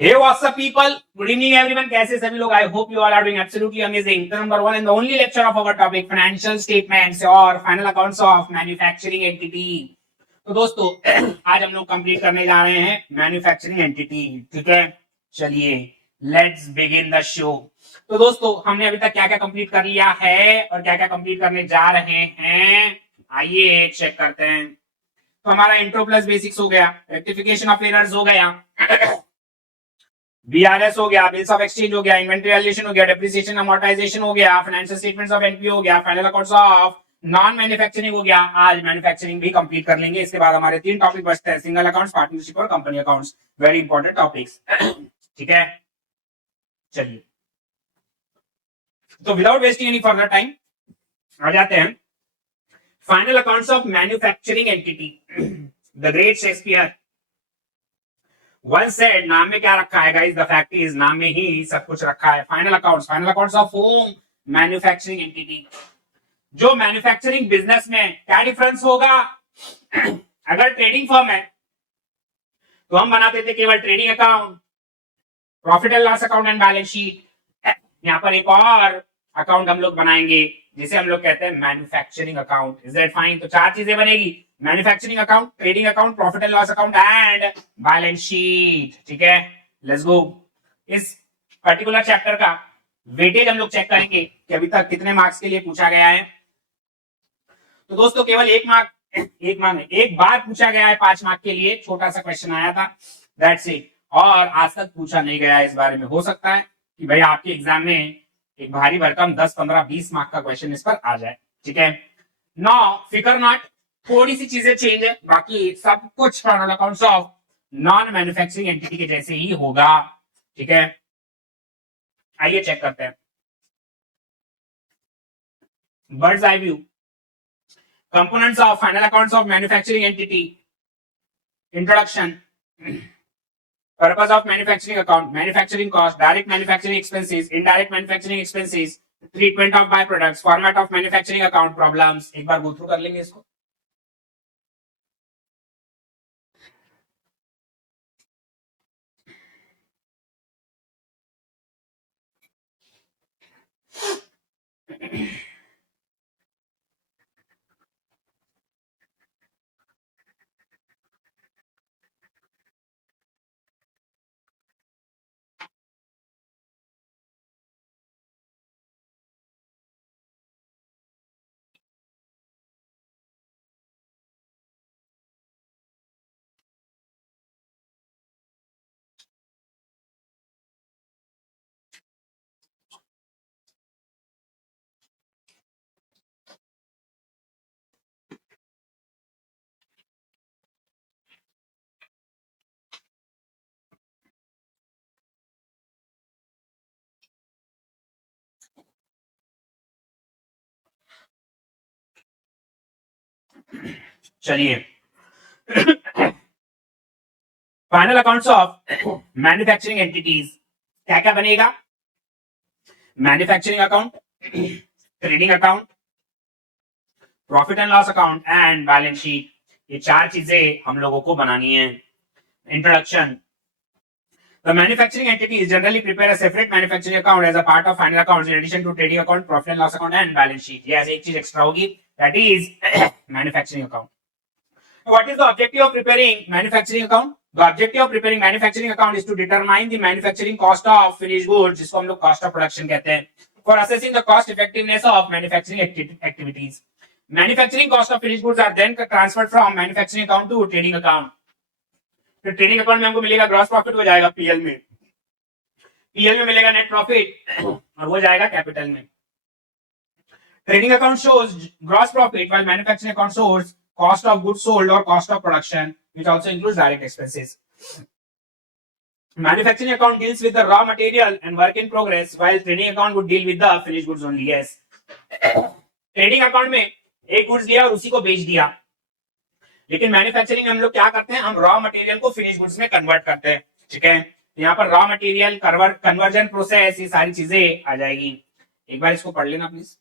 Hey, what's up, people? Good evening, everyone. कैसे सभी लोग? I hope you all are doing absolutely amazing. The number one and the only lecture of our topic, financial statements और final accounts of manufacturing entity. तो दोस्तों, आज हम लोग complete करने जा रहे हैं मैन्युफैक्चरिंग एंटिटी. ठीक है, चलिए लेट्स बिगिन द शो. तो दोस्तों, हमने अभी तक क्या क्या कंप्लीट कर लिया है और क्या क्या कंप्लीट करने जा रहे हैं, आइए चेक करते हैं. तो हमारा इंट्रो प्लस बेसिक्स हो गया, रेक्टिफिकेशन ऑफ एरर्स हो गया, बीआरएस हो गया, बिल्स ऑफ एक्सचेंज हो गया, इन्वेंटरी वैल्यूएशन हो गया, डेप्रिसिएशन अमोर्टाइजेशन हो गया, फाइनेंशियल स्टेटमेंट्स ऑफ एनपीओ हो गया, final accounts of non manufacturing हो गया. आज मैन्युफैक्चरिंग भी कंप्लीट कर लेंगे. इसके बाद हमारे 3 टॉपिक बचते हैं, सिंगल अकाउंट्स, पार्टनरशिप और company accounts. Very important topics. ठीक है, चलिए तो without wasting any further time आ जाते हैं final accounts of manufacturing entity. The great Shakespeare one said, नाम में क्या रखा है गाइस? द फैक्ट इज, नाम में ही सब कुछ रखा है. Final accounts of home manufacturing entity. जो मैन्युफैक्चरिंग बिजनेस में क्या डिफरेंस होगा? अगर ट्रेडिंग फर्म है तो हम बनाते थे केवल trading account, profit and loss account and balance sheet. यहाँ पर एक और अकाउंट हम लोग बनाएंगे जिसे हम लोग कहते हैं manufacturing account. Is that fine? तो 4 चीजें बनेगी, manufacturing account, trading account, profit and loss account and balance sheet. ठीक है, लेट्स गो. इस पर्टिकुलर चैप्टर का वेटेज हम लोग चेक करेंगे कि अभी तक कितने मार्क्स के लिए पूछा गया है. तो दोस्तों केवल एक बार पूछा गया है 5 मार्क के लिए, छोटा सा क्वेश्चन आया था, दैट्स इट. और आज तक पूछा नहीं गया है. इस बारे में हो सकता है कि भाई आपके एग्जाम में एक भारी भरकम 10, 15, 20 मार्क का क्वेश्चन इस पर आ जाए. ठीक है, नो फिकर नॉट, थोड़ी सी चीजें चेंज है, बाकी सब कुछ final accounts of non manufacturing entity के जैसे ही होगा. ठीक है, आइए चेक करते हैं. Birds eye view, components of final accounts of manufacturing entity, introduction, purpose of manufacturing account, manufacturing cost, direct manufacturing expenses, indirect manufacturing expenses, treatment of byproducts, format of manufacturing account, problems. एक बार go through कर लेंगे इसको. चलिए, final accounts of manufacturing entities क्या क्या बनेगा? Manufacturing account, trading account, profit and loss account and balance sheet. ये 4 चीजें हम लोगों को बनानी है. Introduction. The manufacturing entities generally prepare a separate manufacturing account as a part of final accounts in addition to trading account, profit and loss account and balance sheet. Yes, एक चीज extra होगी, that is manufacturing account. What is the objective of preparing manufacturing account? The objective of preparing manufacturing account is to determine the manufacturing cost of finished goods, जिसको हम लोग cost of production कहते हैं, for assessing the cost effectiveness of manufacturing activities. Manufacturing cost of finished goods are then transferred from manufacturing account to trading account. तो trading account में हमको मिलेगा gross profit, हो जाएगा पीएल में, पीएल में मिलेगा नेट प्रॉफिट और वो जाएगा कैपिटल में. Trading account shows gross profit while manufacturing account shows cost of goods sold और cost of production which also includes direct expenses. Manufacturing account deals with the raw material and work in progress, while trading account would deal with the finished goods only. Yes. Trading account में एक goods लिया और उसी को बेच दिया, लेकिन manufacturing में हम लोग क्या करते हैं? हम रॉ मटेरियल को फिनिश गुड्स में कन्वर्ट करते हैं. ठीक है, यहाँ पर रॉ मटेरियल कन्वर्जन प्रोसेस, ये सारी चीजें आ जाएगी. एक बार इसको पढ़ लेना please.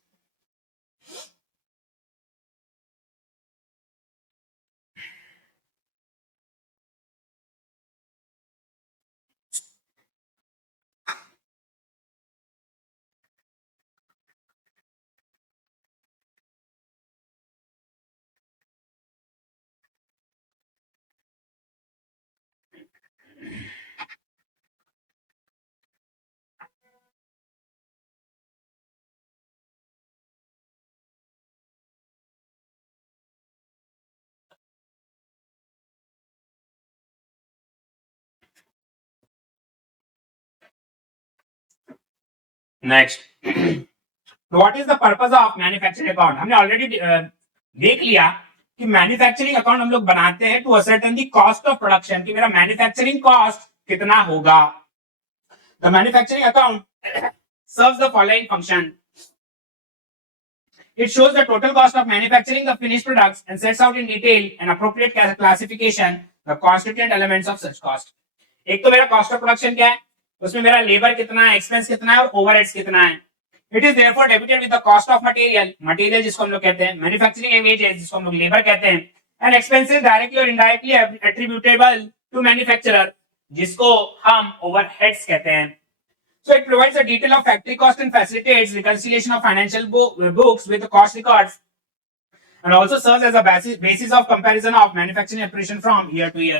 Next, what is the purpose of manufacturing account? हमने ऑलरेडी देख लिया कि मैन्युफैक्चरिंग अकाउंट हम लोग बनाते हैं to ascertain the cost of production, कि मेरा मैन्युफैक्चरिंग कॉस्ट कितना होगा. The manufacturing account serves the following function. It shows the total cost of manufacturing the finished products and sets out in detail an appropriate classification the constituent elements of such cost. एक तो मेरा cost of production क्या है, उसमें मेरा labour कितना है, expense कितना है और ओवरहेड्स कितना है. It is therefore debited with the cost of material, material जिसको हम लोग कहते हैं, मैन्युफैक्चरिंग वेजेस जिसको हम लोग लेबर कहते हैं, एंड एक्सपेंसेस डायरेक्टली और इनडायरेक्टली एट्रीब्यूटेबल टू मैन्युफैक्चरर जिसको हम ओवरहेड्स कहते हैं. So it provides a detail of factory cost and facilitates reconciliation of financial books with the cost records, and also serves as a basis of comparison of manufacturing operation from year to year.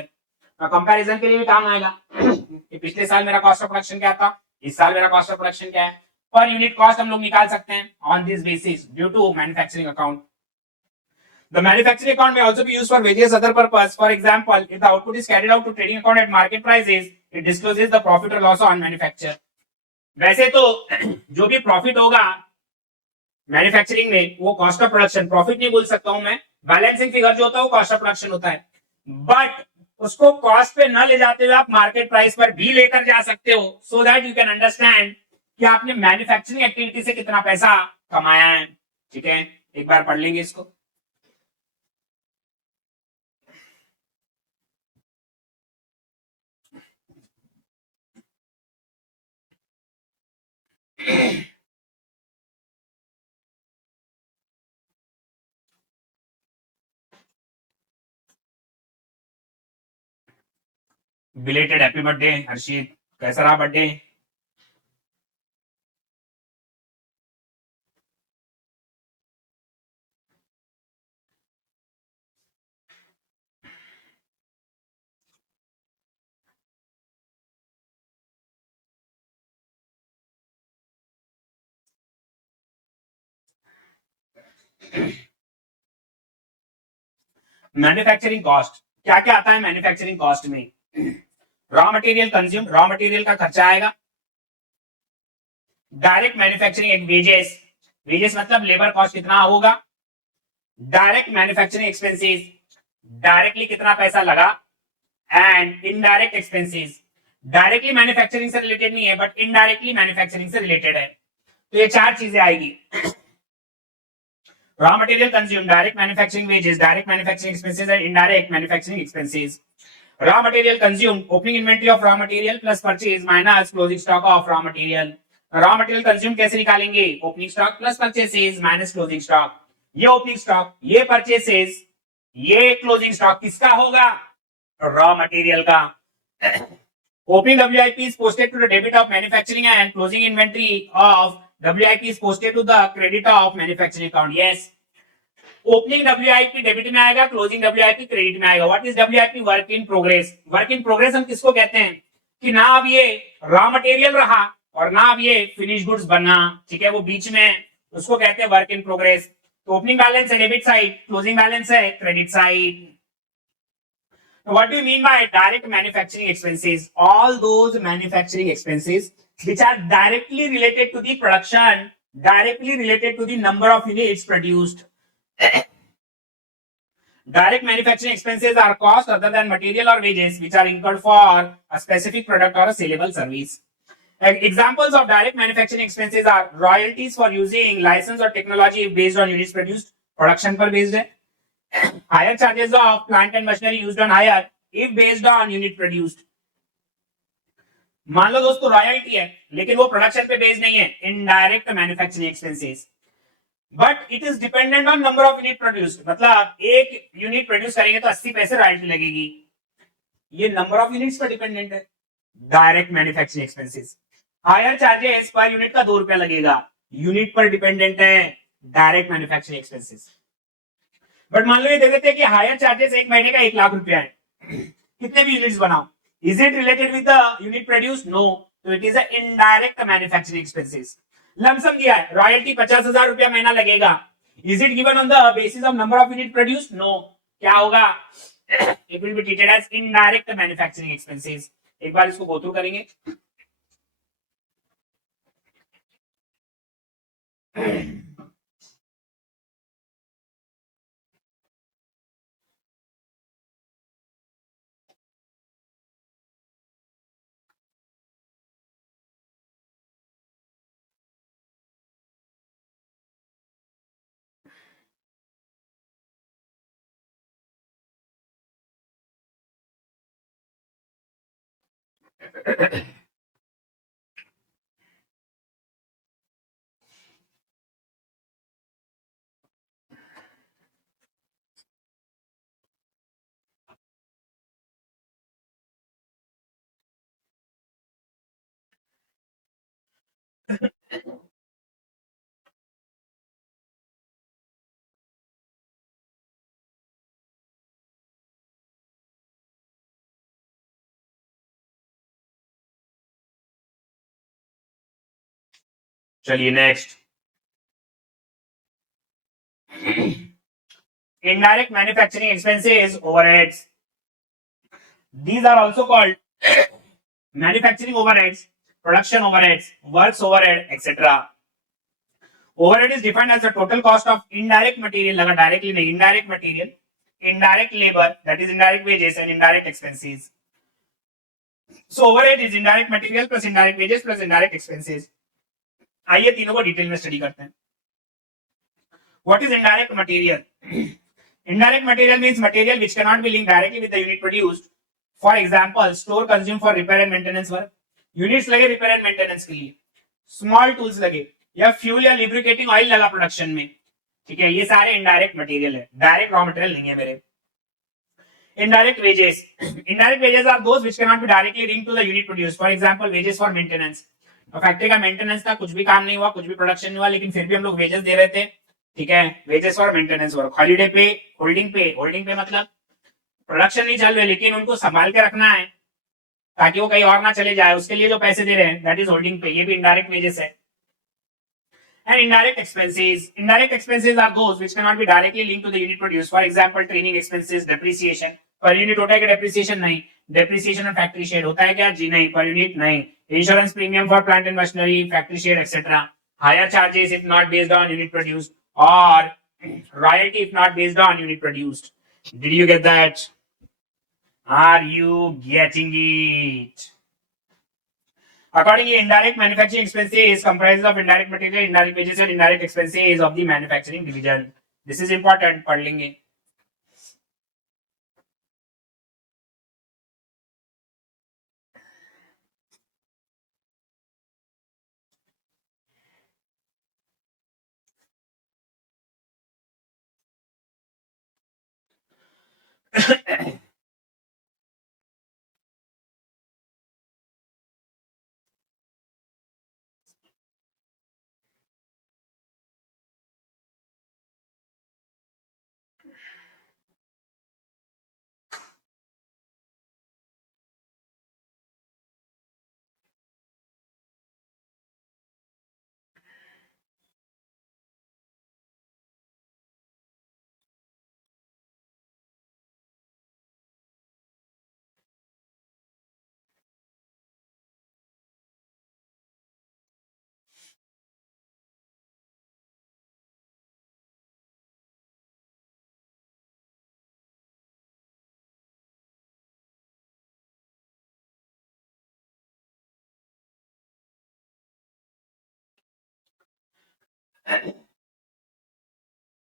Comparison के लिए भी काम आएगा कि पिछले साल मेरा cost of production क्या था, इस साल मेरा कॉस्ट ऑफ प्रोडक्शन क्या है. पर यूनिट कॉस्ट हम लोग निकाल सकते हैं on this basis due to manufacturing account. The manufacturing account may also be used for various other purposes. For example, if the output is carried out to trading account at market prices, it discloses the profit or loss on manufacture. वैसे तो जो भी profit होगा manufacturing में वो cost of production, profit नहीं बोल सकता हूं मैं, बैलेंसिंग फिगर जो होता है वो कॉस्ट ऑफ प्रोडक्शन होता है. बट उसको कॉस्ट पे न ले जाते हुए आप मार्केट प्राइस पर भी लेकर जा सकते हो, so that you can understand कि आपने मैन्युफैक्चरिंग एक्टिविटी से कितना पैसा कमाया है. ठीक है, एक बार पढ़ लेंगे इसको. बिलेटेड हैप्पी बर्थडे हर्षित, कैसा रहा बर्थडे? मैन्युफैक्चरिंग कॉस्ट क्या क्या आता है मैन्युफैक्चरिंग कॉस्ट में? Raw material consume, raw material का खर्चा आएगा. डायरेक्ट मैन्युफैक्चरिंग एक वेजेस, वेजेस मतलब लेबर कॉस्ट कितना होगा. डायरेक्ट मैन्युफैक्चरिंग एक्सपेंसेस, डायरेक्टली कितना पैसा लगा. And indirect expenses, directly manufacturing से रिलेटेड नहीं है बट इनडायरेक्टली मैन्युफैक्चरिंग से रिलेटेड है. तो ये चार चीजें आएगी. Raw material consumed, direct manufacturing wages, direct manufacturing expenses and indirect manufacturing expenses. Raw material consumed, opening inventory of raw material plus purchase minus closing stock of raw material. Raw material consumed कैसे निकालेंगे? Opening stock plus purchases minus closing stock. ये opening stock, ये purchases, ये closing stock किसका होगा? Raw material का. Opening WIP is posted to the debit of manufacturing and closing inventory of WIP is posted to the credit of manufacturing account. Yes. Opening WIP debit में आएगा, closing WIP credit में आएगा. What is WIP? Work in progress. Work in progress हम किसको कहते हैं कि ना अब ये रॉ मटेरियल रहा और ना अब ये फिनिश गुड्स बना. ठीक है, वो बीच में, उसको कहते हैं वर्क इन प्रोग्रेस. तो ओपनिंग बैलेंस है डेबिट साइड, क्लोजिंग बैलेंस है credit side. What do you mean by direct manufacturing expenses? All those manufacturing expenses which are directly related to the production, directly related to the number of units produced. Direct manufacturing expenses are costs other than material or wages which are incurred for a specific product or a saleable service. Examples of direct manufacturing expenses are royalties for using license or technology based on units produced, production पर based है. Higher charges of plant and machinery used on hire if based on unit produced. मान लो दोस्तों royalty है लेकिन वो production पे based नहीं है, indirect manufacturing expenses, but it is dependent on number of unit produced. मतलब एक यूनिट प्रोड्यूस करेंगे तो 80 पैसे रॉयल्टी लगेगी. ये नंबर ऑफ यूनिट्स पर डिपेंडेंट है, direct manufacturing expenses. Hire charges per unit का 2 रुपया लगेगा, यूनिट पर डिपेंडेंट है, डायरेक्ट मैन्युफैक्चरिंग एक्सपेंसेस. बट मान लो ये दे देते हैं कि हायर चार्जेस एक महीने का 1 लाख रुपया है, कितने भी यूनिट्स बनाओ. Is it related with the unit produce? No. तो it is a indirect manufacturing expenses. Lump sum दिया है रॉयल्टी 50,000 रुपया महीना लगेगा. Is it given on the basis of number of unit produce? No. क्या होगा? It will be treated as indirect manufacturing expenses. एक बार इसको गो थ्रू करेंगे. चलिए next, indirect manufacturing expenses, overheads. These are also called manufacturing overheads, production overheads, works overhead, etc. Overhead is defined as the total cost of indirect material, लगा directly नहीं, indirect material, indirect labor, that is indirect wages and indirect expenses. So overhead is indirect material plus indirect wages plus indirect expenses. आइए तीनों को detail में study करते हैं. What is indirect material? Indirect material means material which cannot be linked directly with the unit produced. For example, store consumed for repair and maintenance work. Units लगे repair and maintenance के लिए, small tools लगे, या fuel या lubricating oil लगा production में. ठीक है, ये सारे इनडायरेक्ट मटेरियल है, डायरेक्ट रॉ मटेरियल नहीं है मेरे. Indirect wages. Indirect wages are those which cannot be directly linked to the unit produced. For example, wages for maintenance. तो फैक्ट्री का मेंटेनेंस था, कुछ भी काम नहीं हुआ, कुछ भी प्रोडक्शन नहीं हुआ, लेकिन फिर भी हम लोग वेजेस दे रहे थे. ठीक है, wages for maintenance work. Holiday पे, होल्डिंग पे. होल्डिंग पे मतलब प्रोडक्शन नहीं चल रहे लेकिन उनको संभाल के रखना है ताकि वो कहीं और ना चले जाए, उसके लिए जो पैसे दे रहे हैं, दैट इज होल्डिंग पे. ये भी इनडायरेक्ट वेजेस है. And indirect expenses. Indirect expenses are those which cannot be directly linked to the unit produced. For example, training expenses, depreciation. Per unit होता है कि depreciation नहीं. Depreciation और factory share होता है क्या? जी नहीं. Per unit नहीं. Insurance premium for plant and machinery, factory share, etc. Higher charges if not based on unit produced, or royalty if not based on unit produced. Did you get that? Are you getting it? Accordingly, indirect manufacturing expenses comprises of indirect material, indirect wages, and indirect expenses of the manufacturing division. This is important. पढ़ लेंगे.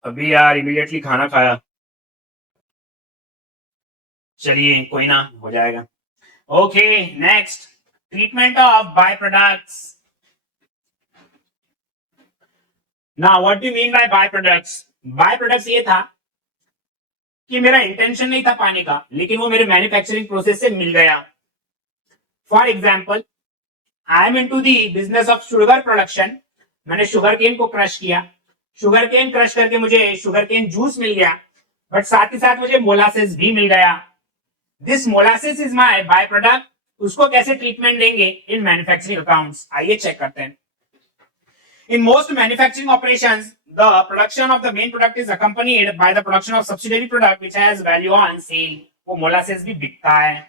अभी यार immediately खाना खाया. चलिए कोई ना, हो जाएगा. Okay next, treatment of by products. Now what do mean by by products? By products ये था कि मेरा इंटेंशन नहीं था पाने का, लेकिन वो मेरे मैन्युफैक्चरिंग प्रोसेस से मिल गया. For example, I am into the business of sugar production. मैंने शुगर केन को क्रश किया, शुगर केन क्रश करके मुझे शुगर केन जूस मिल गया, बट साथ ही साथ मुझे मोलासेस भी मिल गया. This molasses is my by product. उसको कैसे ट्रीटमेंट देंगे इन मैन्युफैक्चरिंग अकाउंट्स, आइए चेक करते हैं. In most manufacturing operations, the production of the main product is accompanied by the production of subsidiary product which has value on sale. वो molasses भी बिकता है.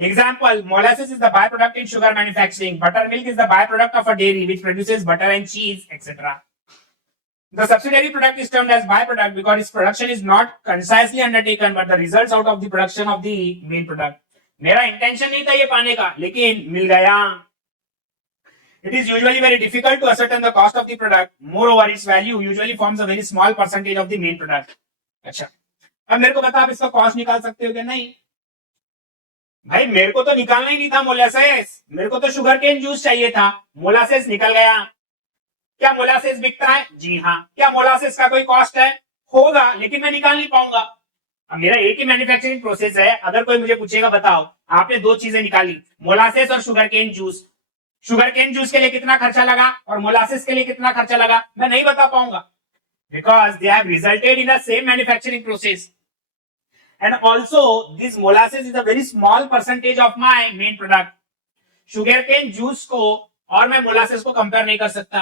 Example, molasses is the byproduct in sugar manufacturing. Buttermilk is the byproduct of a dairy which produces butter and cheese, etc. The subsidiary product is termed as byproduct because its production is not concisely undertaken, but the results out of the production of the main product. मेरा intention नहीं था ये पाने का, लेकिन मिल गया. It is usually very difficult to ascertain the cost of the product. Moreover, its value usually forms a very small percentage of the main product. अच्छा, अब मेरे को बता, आप इसका कॉस्ट निकाल सकते हो क्या? नहीं. भाई मेरे को तो निकालना ही नहीं था मोलासेस, मेरे को तो शुगर केन जूस चाहिए था, मोलासेस निकल गया। क्या मोलासेस बिकता है? जी हाँ। क्या मोलासेस का कोई कॉस्ट है? होगा, लेकिन मैं निकाल नहीं पाऊंगा। अब मेरा एक ही मैन्युफैक्चरिंग प्रोसेस है, अगर कोई मुझे पूछेगा बताओ आपने दो चीजें निकाली, मोलासेस और sugar cane juice, sugar cane juice के लिए कितना खर्चा लगा और मोलासेस के लिए कितना खर्चा लगा, मैं नहीं बता पाऊंगा, because they have resulted in the same manufacturing process, and also this molasses is a very small percentage of my main product. Sugar cane juice को और मैं मोलासेस को कंपेयर नहीं कर सकता,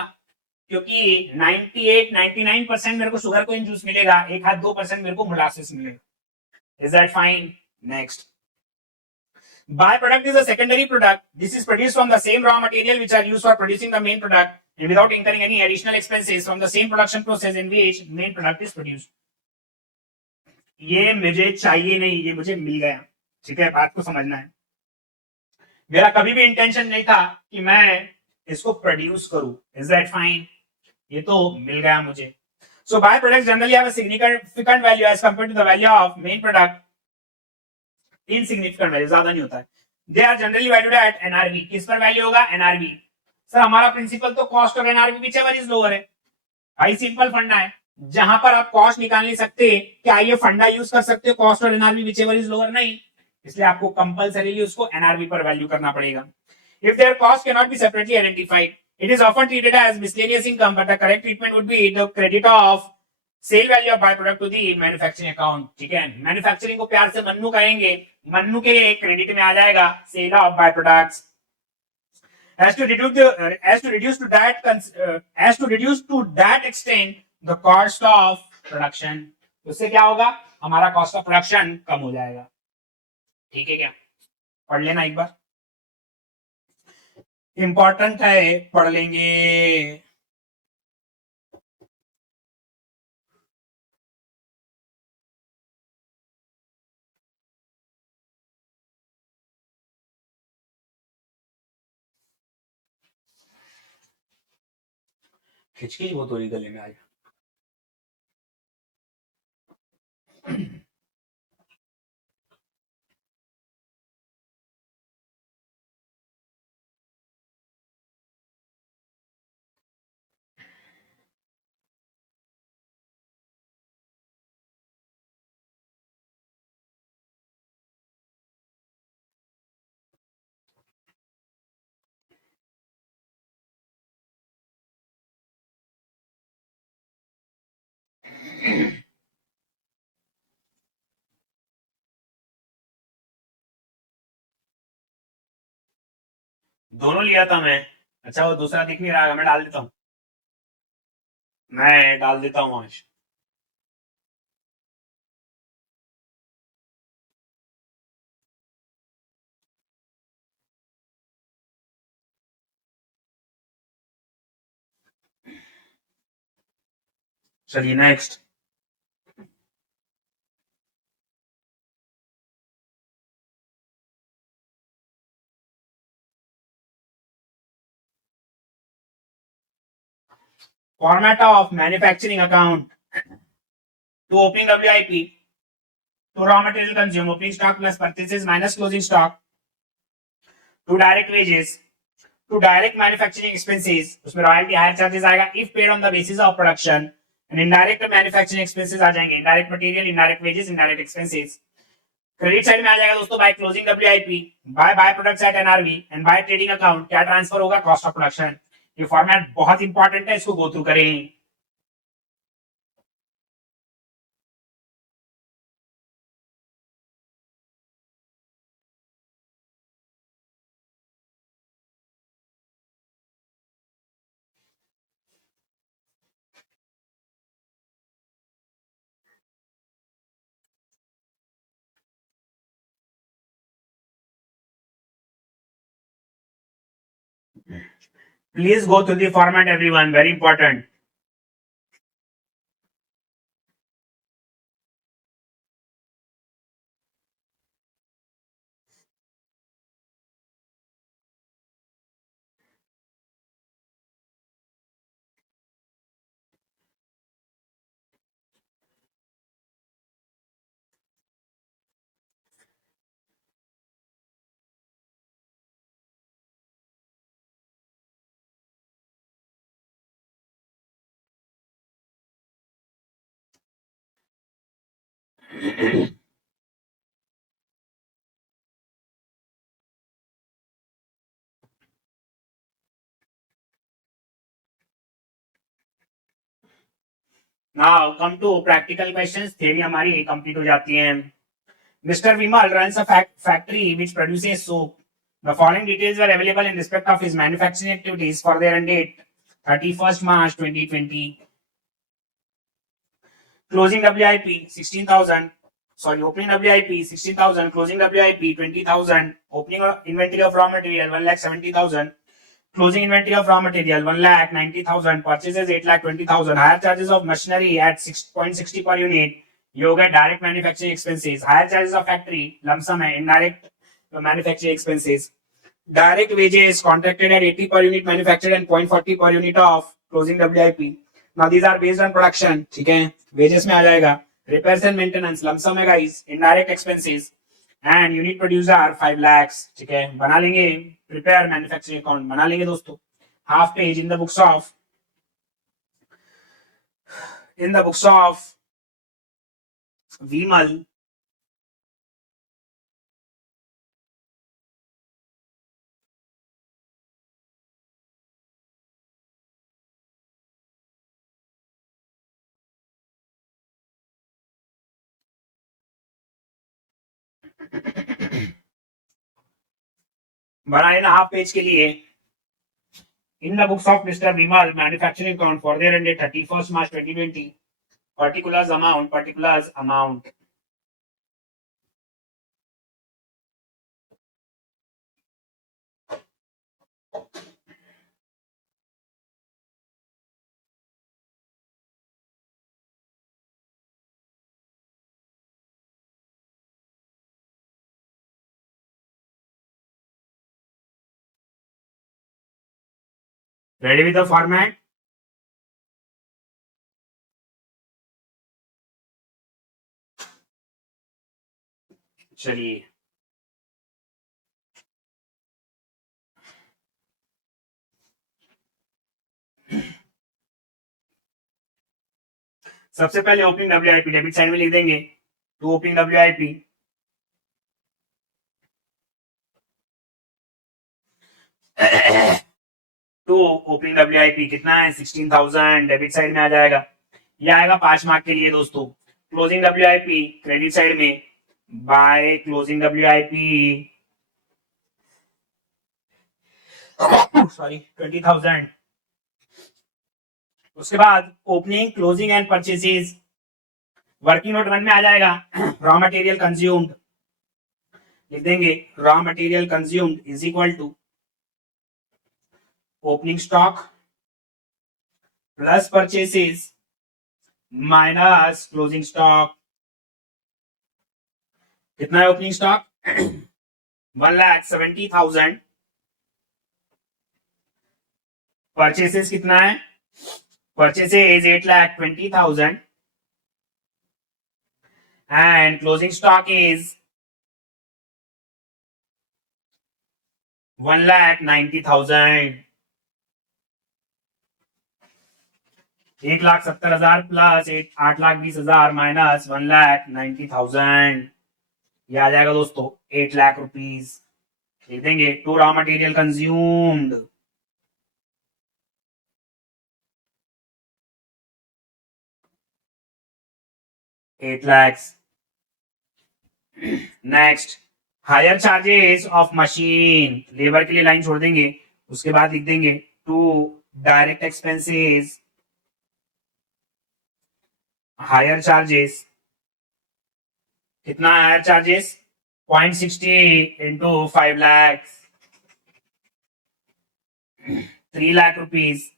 क्योंकि 98 99% मेरे को शुगर केन जूस मिलेगा, एक हाथ 2% मेरे को मोलासेस मिलेगा। Is that fine? Next, byproduct is a secondary product. This is produced from the same raw material which are used for producing the main product and without incurring any additional expenses from the same production process in which main product is produced. ये मुझे चाहिए नहीं, ये मुझे मिल गया। ठीक है, बात को समझना है। मेरा कभी भी इंटेंशन नहीं था कि मैं इसको प्रोड्यूस करूं। Is that fine? ये तो मिल गया मुझे। So byproducts generally have a significant value as compared to the value of main product. Insignificant value, ज्यादा नहीं होता है। They are generally valued at NRV. किस पर वैल्यू होगा? एनआरवी। सर हमारा प्रिंसिपल तो कॉस्ट और एनआरवी विचएवर इज लोअर है। भाई सिंपल फंडा है, जहां पर आप कॉस्ट निकाल नहीं सकते, क्या ये फंडा यूज कर सकते हो कॉस्ट और एनआरवी विचएवर इज लोअर? नहीं, इसलिए आपको कंपलसरीली उसको एनआरवी पर वैल्यू करना पड़ेगा। If their cost can not be separately identified, it is often treated as miscellaneous income, but the correct treatment would be the credit of sale value of by product to the manufacturing account. ठीक है, manufacturing को प्यार से मन्नू कहेंगे, मन्नू के credit में आ जाएगा sale of by products. As to reduce to that extent the cost of production, उससे क्या होगा? हमारा कॉस्ट ऑफ प्रोडक्शन कम हो जाएगा। ठीक है क्या? पढ़ लेना एक बार, इंपॉर्टेंट है, पढ़ लेंगे। खिचखिच बहुत हो रही गले में आज। दोनों लिया था मैं। अच्छा वो दूसरा दिख नहीं रहा, मैं डाल देता हूँ, मैं डाल देता हूँ आज। चलिए next, format of manufacturing account to opening WIP to raw material consumed, opening stock plus purchases minus closing stock, to direct wages, to direct manufacturing expenses, उसमें रॉयल्टी हायर चार्जेस आएगा if paid on the basis of production, and indirect manufacturing expenses आ जाएंगे, indirect material, indirect wages, indirect expenses। Credit side में आ जाएगा दोस्तों by closing WIP, by products at NRV and by trading account क्या transfer होगा? Cost of production. ये format बहुत इंपॉर्टेंट है, इसको गो थ्रू करें। Please go through the format everyone, very important। Now come to practical questions. Theory हमारी complete हो जाती है। Mr. Vimal runs a factory which produces soap. The following details were available in respect of his manufacturing activities for their end date 31st March 2020. Closing WIP 16,000. Sorry, opening WIP 16,000. Closing WIP 20,000. Opening inventory of raw material 1,70,000. Closing inventory of raw material 1,90,000. Purchases 8,20,000. Higher charges of machinery at 6.60 per unit. ये हो गया direct manufacturing expenses. Hire charges of factory lump sum है indirect manufacturing expenses. Direct wages contracted at 80 per unit manufactured and 0.40 per unit of closing WIP. Now these are based on production, ठीक है। Wages में आ जाएगा repairs and maintenance lump sum है guys, indirect expenses and unit producer 5 lakh, ठीक है। बना लेंगे प्रिपेयर मैन्युफैक्चरिंग अकाउंट बना लेंगे दोस्तों। Half page in the books of Vimal. बनाए ना हाफ पेज के लिए। इन the books of mister Vimal manufacturing account for the year ended 31st March 2020 particulars amount ready with the format। चलिए सबसे पहले ओपनिंग WIP डेबिट साइड में लिख देंगे to opening WIP to opening WIP कितना है 16,000 डेबिट साइड में आ जाएगा। ये आएगा 5 मार्क के लिए दोस्तों। क्लोजिंग WIP क्रेडिट साइड में बाय क्लोजिंग WIP सॉरी 20,000। उसके बाद opening closing and purchases working note 1 में आ जाएगा। रॉ मटेरियल कंज्यूम्ड लिख देंगे raw material consumed is equal to opening stock plus purchases minus closing stock. कितना है ओपनिंग स्टॉक 1,70,000। परचेसेस कितना है purchases 8,20,000 and closing stock is 1,90,000। 1,70,000 plus 8,20,000 minus 1,90,000 ये आ जाएगा दोस्तों 8 लाख रुपीज। लिख देंगे to raw material consumed $8 lakhs। Next hire charges of machine labour के लिए लाइन छोड़ देंगे। उसके बाद लिख देंगे to direct expenses hire charges. कितना hire charges 0.60 into 5 lakh 3 lakh rupees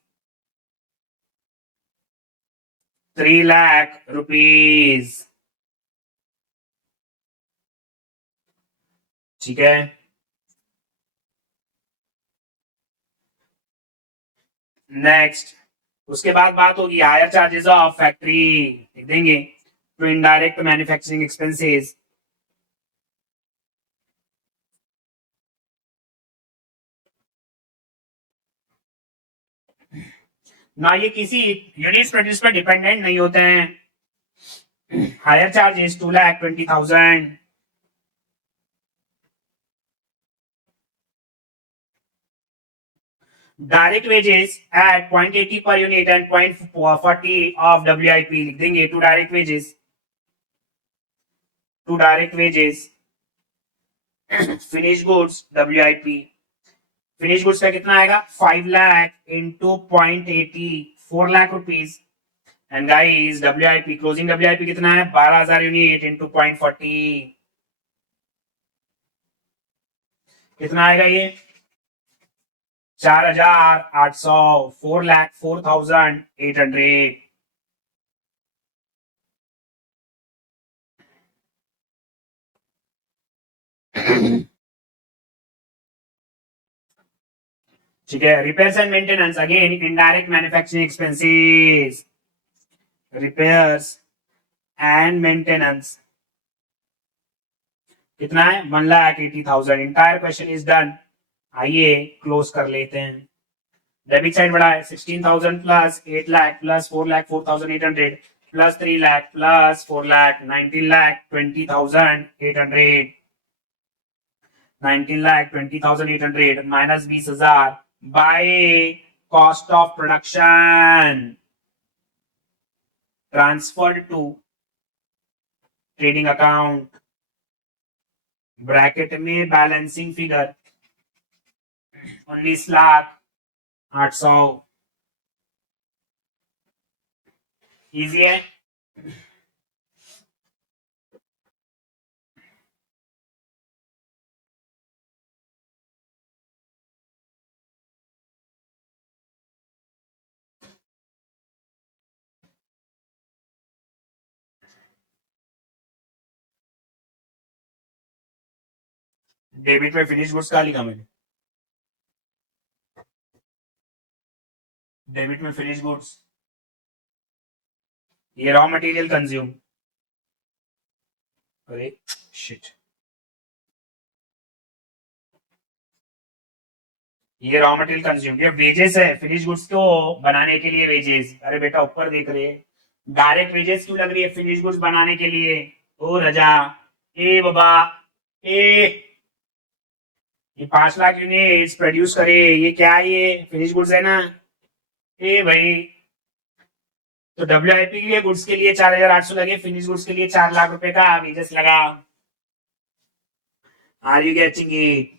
3 lakh rupees, ठीक है। नेक्स्ट उसके बाद बात होगी हायर चार्जेस ऑफ फैक्ट्री लिख देंगे टू इनडायरेक्ट मैन्युफैक्चरिंग एक्सपेंसेस। ना ये किसी यूनिट प्रोड्यूस पर डिपेंडेंट नहीं होते हैं। Higher charge is 2,20,000. Direct wages at 0.80 per unit and 0.40 of WIP. लिख देंगे to direct wages finish goods WIP. Finish goods का कितना आएगा 5 lakh into 0.80 4 lakh rupees. And guys WIP closing WIP कितना है 12,000 यूनिट इंटू 0.40 कितना आएगा ये 4,800 4,04,800. ठीक है. Repairs and maintenance again indirect manufacturing expenses. Repairs and maintenance कितना है 1,80,000. Entire question is done. आइए क्लोज कर लेते हैं. डेबिट साइड बढ़ा है 16,000 plus 8 lakh plus 4 lakh 4,800 plus 3 lakh plus 4 lakh 19,20,800 19,20,800 minus 20,000 by cost of production transferred to trading account bracket में balancing figure 19,08,000. Easy है. डेबिट में फिनिश गुड्स का लिखा मैंने. डेबिट में फिनिश गुड्स ये रॉ मटेरियल कंज्यूम. अरे शिट ये रॉ मटेरियल कंज्यूम. ये वेजेस है फिनिश गुड्स को बनाने के लिए वेजेस. अरे बेटा ऊपर देख रहे डायरेक्ट वेजेस क्यों लग रही है फिनिश गुड्स बनाने के लिए. ओ रजा ए बाबा ए ये 5 लाख यूनिट्स प्रोड्यूस करे. ये क्या है ये फिनिश गुड्स है ना. ए भाई तो WIP के लिए गुड्स के लिए 4,800 लगे. फिनिश गुड्स के लिए 4 लाख रुपए का वेजेस लगा. Are you getting it.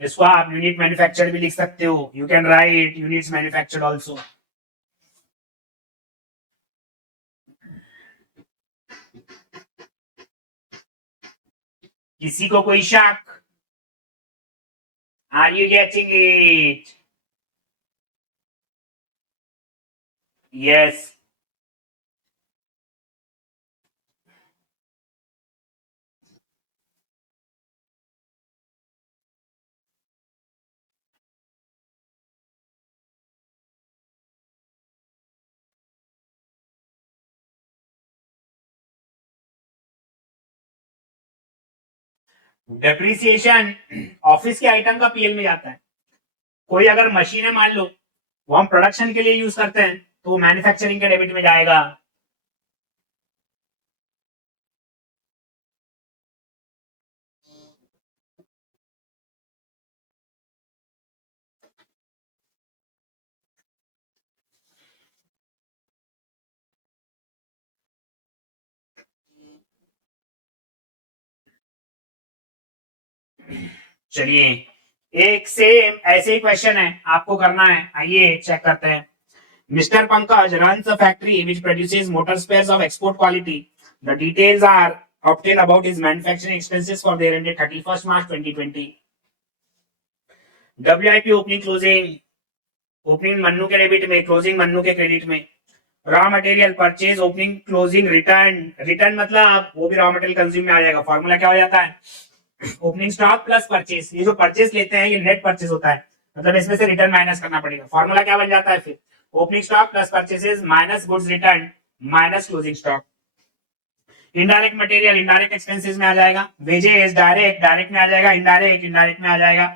इसको आप यूनिट मैन्युफैक्चर्ड भी लिख सकते हो. You can write units manufactured also. किसी को कोई शक. आर यू गेटिंग इट. यस. डेप्रिसिएशन ऑफिस के आइटम का पीएल में जाता है. कोई अगर मशीन है मान लो वो हम प्रोडक्शन के लिए यूज करते हैं तो मैन्युफैक्चरिंग के डेबिट में जाएगा. चलिए एक सेम ऐसे ही क्वेश्चन है आपको करना है. आइए चेक करते हैं. Mister Pankaj runs a factory which produces motor spares of export quality. The details are obtained about his manufacturing expenses for the year ended 31st March 2020. WIP opening closing. Opening Mannu के debit में closing Mannu के credit में. Raw material purchase opening closing return. Return मतलब वो भी raw material consume में आ जाएगा. फॉर्मूला क्या हो जाता है ओपनिंग स्टॉक प्लस परचेज. ये जो परचेज लेते हैं ये नेट परचेज होता है मतलब इसमें से रिटर्न माइनस करना पड़ेगा. फॉर्मूला क्या बन जाता है फिर opening stock plus purchases minus goods return minus closing stock. Indirect material indirect expenses में आ जाएगा. वेजेस डायरेक्ट डायरेक्ट में आ जाएगा. इनडायरेक्ट इनडायरेक्ट में आ जाएगा.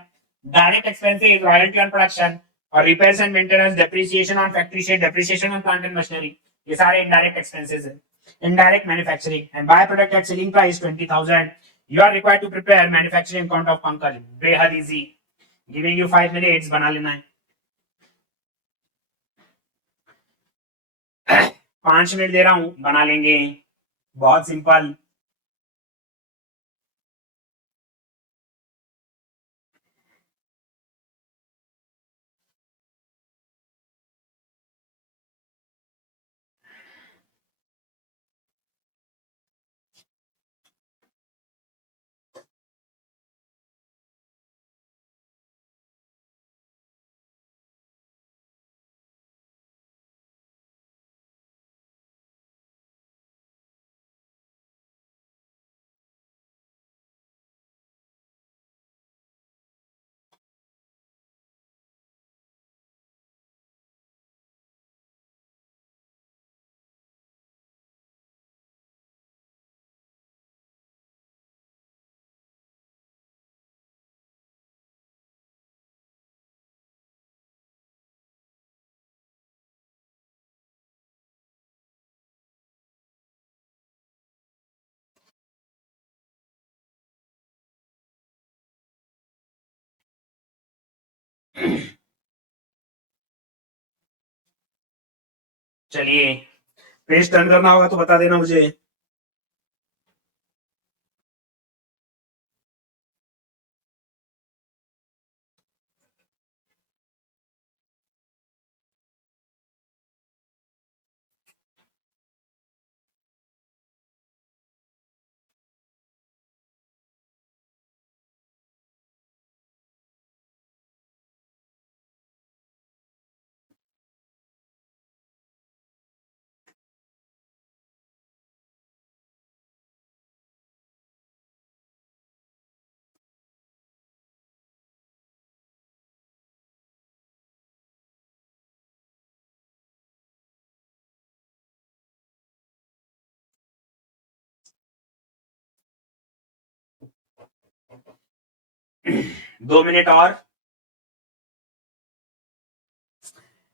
Direct expenses royalty on production और repairs and maintenance depreciation on factory shed depreciation on plant and machinery ये सारे इनडायरेक्ट एक्सपेंसेस है. indirect manufacturing, and buy product at selling price 20,000. You are required to prepare manufacturing account of Pankaj. बेहद easy. Giving you 5 minutes, बना लेना है. 5 minute दे रहा हूं, बना लेंगे. बहुत सिंपल. चलिए, पेज टर्न करना होगा तो बता देना मुझे. दो मिनट और.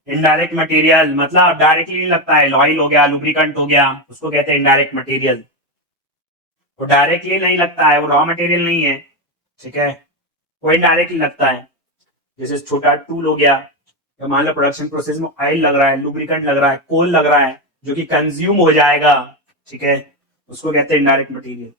इनडायरेक्ट मटेरियल मतलब डायरेक्टली नहीं लगता है. ऑयल हो गया, लुब्रिकेंट हो गया, उसको कहते हैं इनडायरेक्ट मटेरियल. वो डायरेक्टली नहीं लगता है, वो रॉ मटेरियल नहीं है. ठीक है, वो इनडायरेक्टली लगता है. जैसे छोटा टूल हो गया, या मान लो प्रोडक्शन प्रोसेस में ऑयल लग रहा है, लुब्रिकेंट लग रहा है, कोल लग रहा है, जो कि कंज्यूम हो जाएगा. ठीक है, उसको कहते हैं इनडायरेक्ट मटेरियल.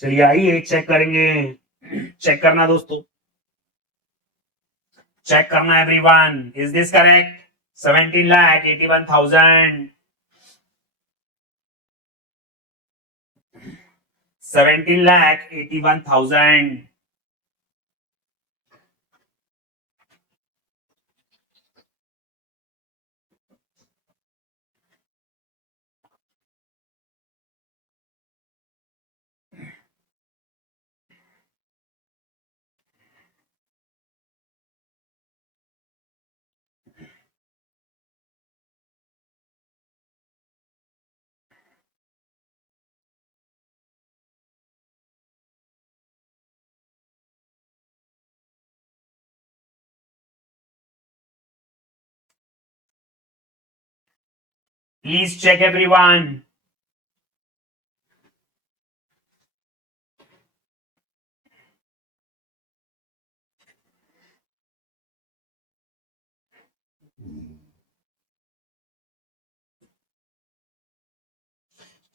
चलिए आइए चेक करेंगे. चेक करना दोस्तों, चेक करना everyone. Is this correct? 17,81,000. 17,81,000. Please check everyone.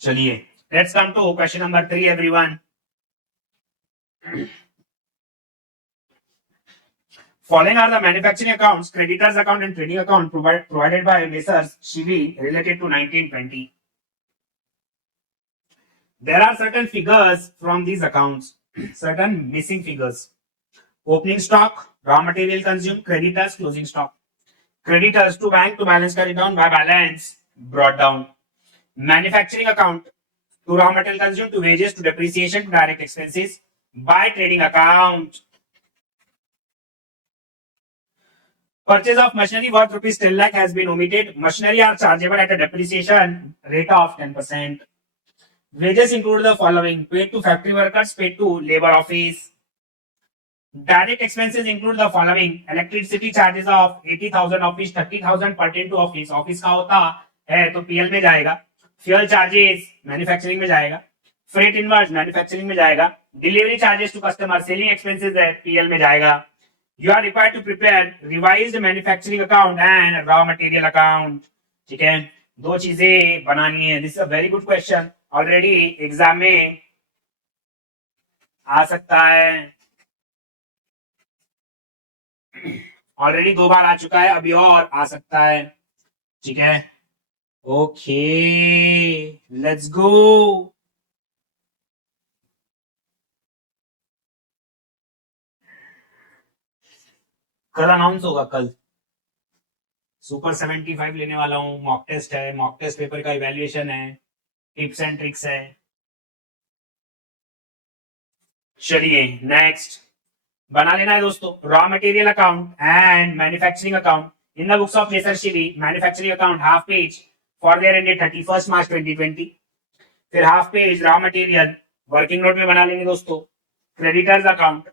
चलिए, let's come to question number 3 everyone. Following are the manufacturing accounts, creditors account and trading account provided by Messrs. Shivi related to 1920. There are certain figures from these accounts, certain missing figures. Opening stock, raw material consumed, creditors, closing stock. Creditors to bank to balance carried down by balance brought down. Manufacturing account to raw material consumed to wages to depreciation to direct expenses by trading account. Purchase of machinery worth rupees 10 lakh has been omitted. Machinery are chargeable at a depreciation rate of 10%. Wages include the following: paid to factory workers, paid to labor office. Direct expenses include the following: electricity charges of 80,000 office, 30,000 pertain to office. Office का होता है तो PL में जाएगा. Fuel charges manufacturing में जाएगा. Freight inverse manufacturing में जाएगा. Delivery charges to customer, selling expenses है पीएल में जाएगा. You are required to prepare revised manufacturing account and raw material account. ठीक है, दो चीजें बनानी है. This is a very good question. Already exam में आ सकता है. ऑलरेडी 2 बार आ चुका है, अभी और आ सकता है. ठीक है, ओके, लेट्स गो. कल अनाउंस होगा. कल सुपर 75 लेने वाला हूँ. मॉक टेस्ट है, मॉक टेस्ट पेपर का इवैल्यूएशन है, टिप्स एंड ट्रिक्स है. चलिए नेक्स्ट बना लेना है दोस्तों. Raw material account and manufacturing account in the books of messrs Shivi. Manufacturing account half page for the year ended 31 मार्च 2020. फिर half page raw material working note में बना लेंगे दोस्तों. क्रेडिटर्स अकाउंट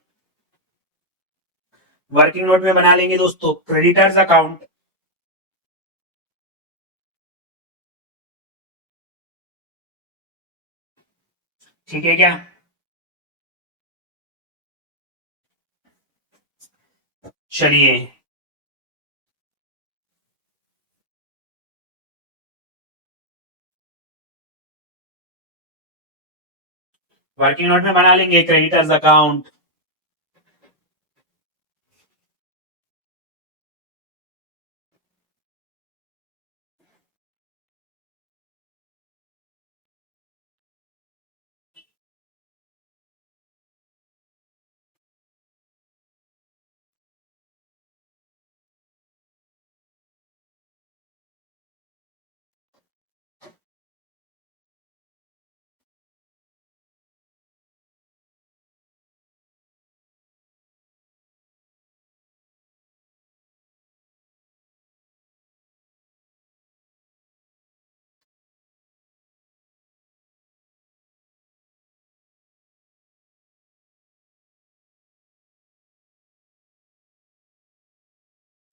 वर्किंग नोट में बना लेंगे दोस्तों. क्रेडिटर्स अकाउंट ठीक है क्या. चलिए वर्किंग नोट में बना लेंगे क्रेडिटर्स अकाउंट.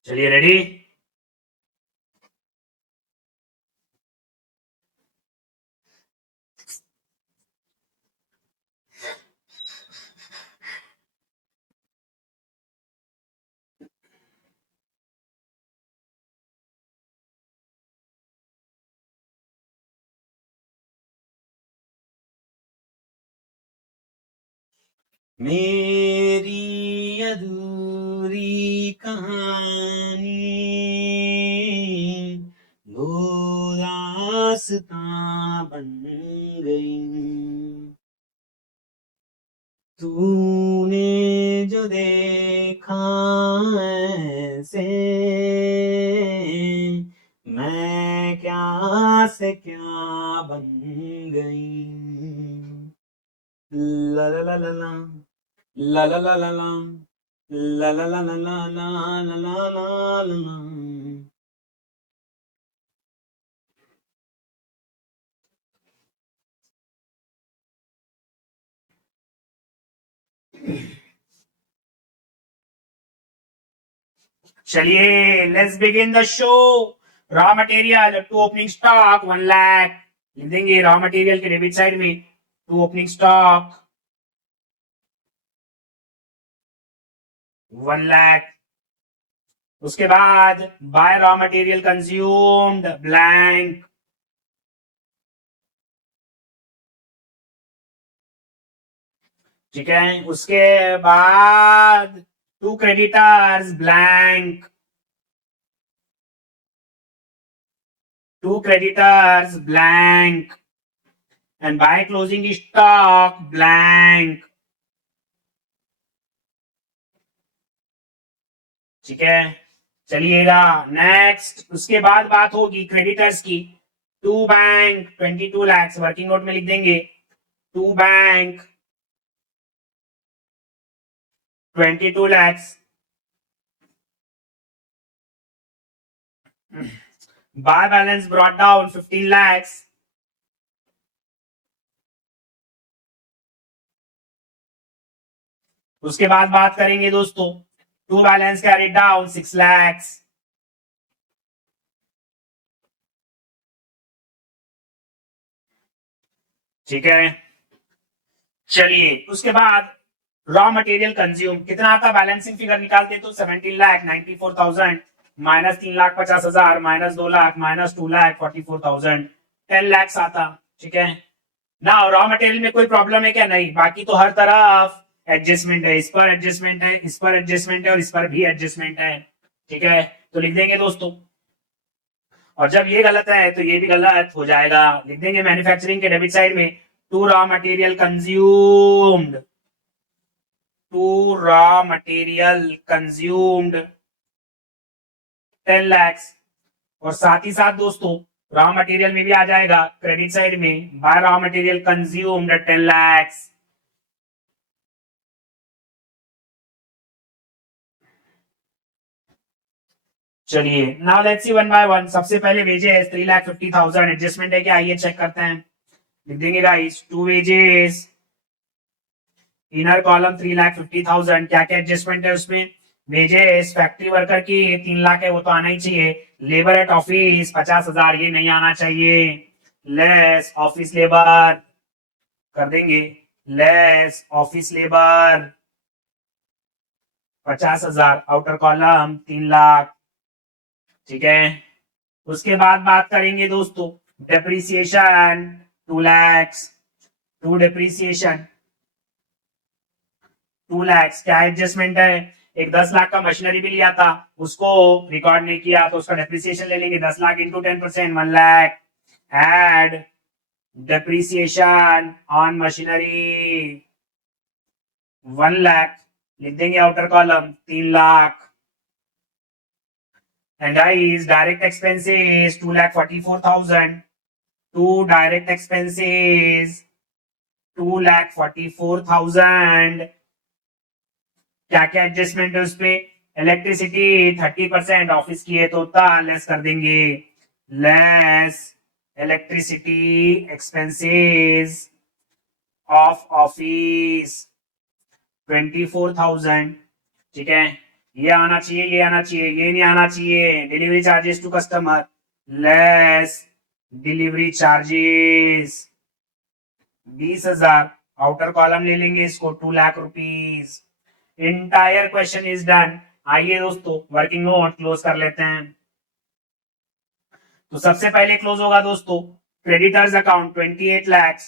चलिए रेडी. मेरी अधूरी कहानी दो दास्तां बन गई. तूने जो देखा ऐसे मैं क्या से क्या बन गई. ला ला ला ला ला ला ला ला ला ला ला ला ला ला ला ला ला ला ला. चलिए let's begin the show. Raw material to opening stock 1 lakh लिख देंगे. रॉ मटेरियल के डेबिट साइड में टू ओपनिंग स्टॉक 1 लाख. उसके बाद by raw material consumed blank, ठीक है। उसके बाद to creditors blank, to creditors blank and by closing stock blank, ठीक है। चलिएगा नेक्स्ट, उसके बाद बात होगी क्रेडिटर्स की। To bank 22 lakh, working note में लिख देंगे to bank 22 lakhs, by balance brought down 15 lakhs, उसके बाद बात करेंगे दोस्तों to balance carried down 6 lakhs, ठीक है। चलिए उसके बाद रॉ मटेरियल कंज्यूम कितना आता, बैलेंसिंग फिगर निकालते तो 17,94,000 minus 3,50,000 minus 2 lakh minus 2,44,000 10 lakhs आता, ठीक है ना। रॉ मटेरियल में कोई प्रॉब्लम है क्या? नहीं, बाकी तो हर तरफ एडजस्टमेंट है, इस पर एडजस्टमेंट है, इस पर एडजस्टमेंट है और इस पर भी एडजस्टमेंट है, ठीक है। तो लिख देंगे दोस्तों, और जब ये गलत है तो ये भी गलत हो जाएगा। लिख देंगे मैन्युफैक्चरिंग के डेबिट साइड में to raw material consumed, to raw material consumed 10 lakhs, और साथ ही साथ दोस्तों रॉ मटेरियल में भी आ जाएगा क्रेडिट साइड में by raw material consumed 10 lakhs। चलिए now let's see one by one. सबसे पहले वेजेस 3,50,000 एडजस्टमेंट है क्या, आइए चेक करते हैं। लिख देंगे guys to wages, inner column 3,50,000, क्या क्या एडजस्टमेंट है उसमें। वेजेस फैक्ट्री वर्कर की 3 लाख है, वो तो आना ही चाहिए। लेबर एट ऑफिस 50,000, ये नहीं आना चाहिए। लेस ऑफिस लेबर कर देंगे, less office labour 50,000, outer column 3 lakh, ठीक है। उसके बाद बात करेंगे दोस्तों depreciation 2 lakhs, to depreciation 2 lakhs, क्या एडजस्टमेंट है। एक 10 लाख का मशीनरी भी लिया था, उसको रिकॉर्ड नहीं किया तो उसका डेप्रिसिएशन ले लेंगे 10 lakh into 10%, 1 lakh. Add depreciation on machinery 1 lakh, लिख देंगे outer column 3 lakh. And guys, direct expenses 2,44,000. Two direct expenses 2,44,000. क्या क्या एडजस्टमेंट है उसपे। इलेक्ट्रिसिटी 30%, ऑफिस की है तो उतना लेस कर देंगे, less electricity expenses of office 24,000, ठीक है। ये आना चाहिए, ये आना चाहिए, ये नहीं आना चाहिए। Delivery charges to customer, less delivery charges 20,000, outer column ले लेंगे इसको 2 lakh rupees. Entire question is done. आइए दोस्तों वर्किंग नोट क्लोज कर लेते हैं। तो सबसे पहले क्लोज होगा दोस्तों क्रेडिटर्स अकाउंट 28 lakhs,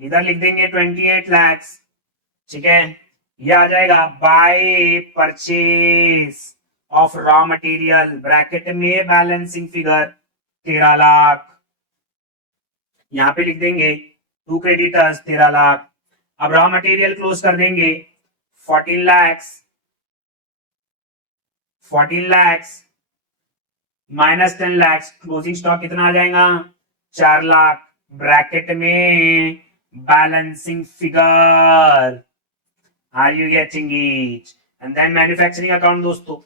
इधर लिख देंगे 28 lakhs, ठीक है। ये आ जाएगा by purchase of raw material, bracket में बैलेंसिंग फिगर 13 लाख, यहां पे लिख देंगे टू क्रेडिटर्स 13 लाख। अब रॉ मटेरियल क्लोज कर देंगे 14 lakhs, 14 lakhs minus 10 lakhs, closing stock कितना आ जाएगा 4 लाख, ब्रैकेट में balancing figure, are you getting it. And then manufacturing account दोस्तों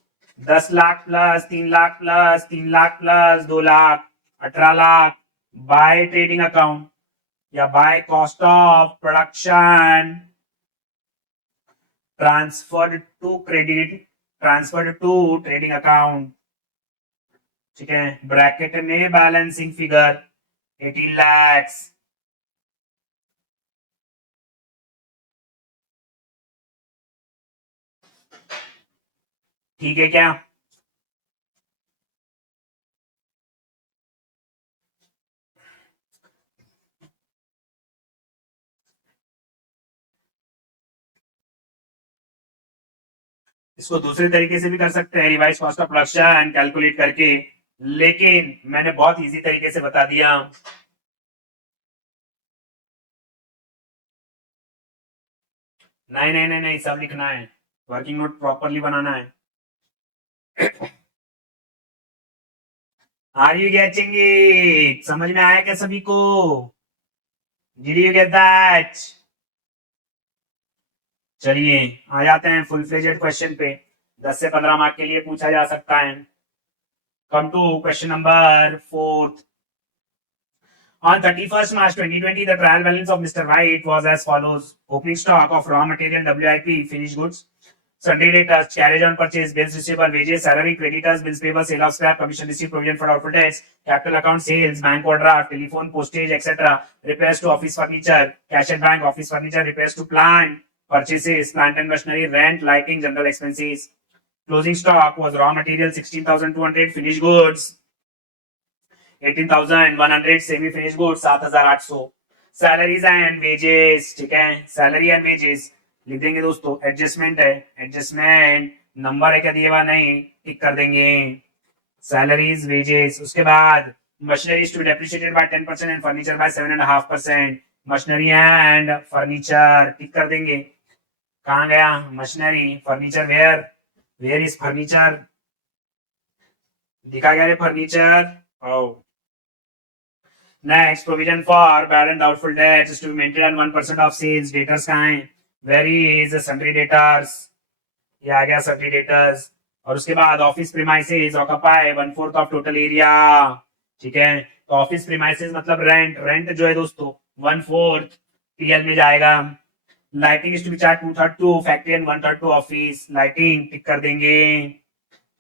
10 lakh plus 3 lakh plus 3 lakh plus 2 lakh 18 lakh, by trading account या by cost of production transferred to credit, transferred to trading account, ठीक है। Bracket में balancing figure 18 lakhs, ठीक है क्या। इसको दूसरे तरीके से भी कर सकते हैं, revise cost of production calculate करके, लेकिन मैंने बहुत इजी तरीके से बता दिया। नहीं नहीं नहीं नहीं, सब लिखना है, वर्किंग नोट प्रॉपरली बनाना है। Are you getting it? समझ में आया क्या सभी को? Did you get that? चलिए आ जाते हैं फुल फ्लेजेड क्वेश्चन पे, 10 से 15 मार्क के लिए पूछा जा सकता है। Come to question number 4। On 31st March 2020, the trial balance of Mr. White was as follows. Opening stock of raw material WIP, finished goods, sundry debtors, carriage on purchase, bills receivable, wages, salary, creditors, bills payable, sale of scrap, commission received, provision for doubtful debts, capital account sales, bank overdraft, telephone, postage, etc., repairs to office furniture, cash at bank, office furniture, repairs to plant, purchases, plant and machinery, rent, lighting, general expenses. Closing stock was raw material 16,200, finished goods 18,100, semi finish good 7,800, salaries and wages, ठीक है, salary and wages लिख देंगे दोस्तों, adjustment है, adjustment number है क्या दिए हुआ, नहीं, टिक कर देंगे, सैलरीज वेजेस। उसके बाद machinery to depreciated by 10% and furniture by 7.5%, machinery and furniture tick कर देंगे। कहाँ गया machinery, furniture where, where is furniture, दिखा गया रे furniture. Next, provision for bad and doubtful debts is to be maintained at 1% of sales. Debtors कहाँ है? Where is sundry debtors? ये आ गया sundry debtors। और उसके बाद office premises occupy 1/4 of total area, ठीक है। तो ऑफिस प्रीमाइसेस मतलब रेंट, रेंट जो है दोस्तों 1/4 पीएल में जाएगा। Lighting is to be charge 2/3 to factory and 1/3 to office, lighting tick कर देंगे,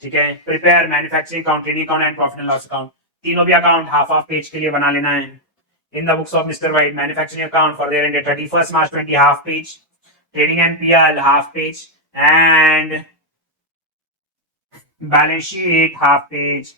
ठीक है। Prepare manufacturing account, trading account and profit and loss account, तीनों भी अकाउंट हाफ पेज के लिए बना लेना है। इन the books of mister white, manufacturing account for their and 31st March 20 half page, trading and PL half page, and balance sheet half page.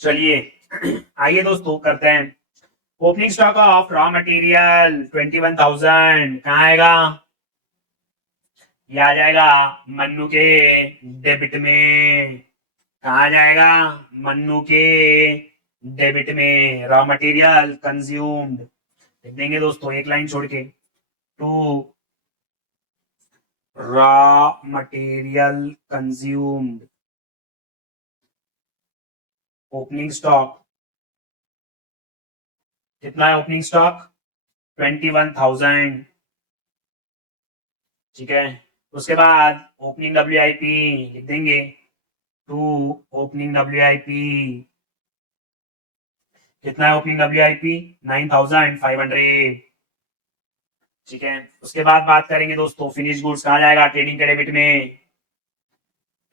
चलिए आइए दोस्तों करते हैं। Opening stock of raw material 21,000 कहाँ आएगा, ये आ जाएगा मन्नू के डेबिट में। कहा जाएगा, मन्नू के डेबिट में। रॉ मटेरियल कंज्यूम्ड लिख देंगे दोस्तों एक लाइन छोड़ के, to raw material consumed, opening stock कितना है, ओपनिंग स्टॉक 21,000, ठीक है। उसके बाद ओपनिंग WIP लिख देंगे, टू ओपनिंग WIP कितना है, ओपनिंग WIP 9,500, ठीक है। उसके बाद बात करेंगे दोस्तों फिनिश गुड्स कहा जाएगा, ट्रेडिंग के डेबिट में,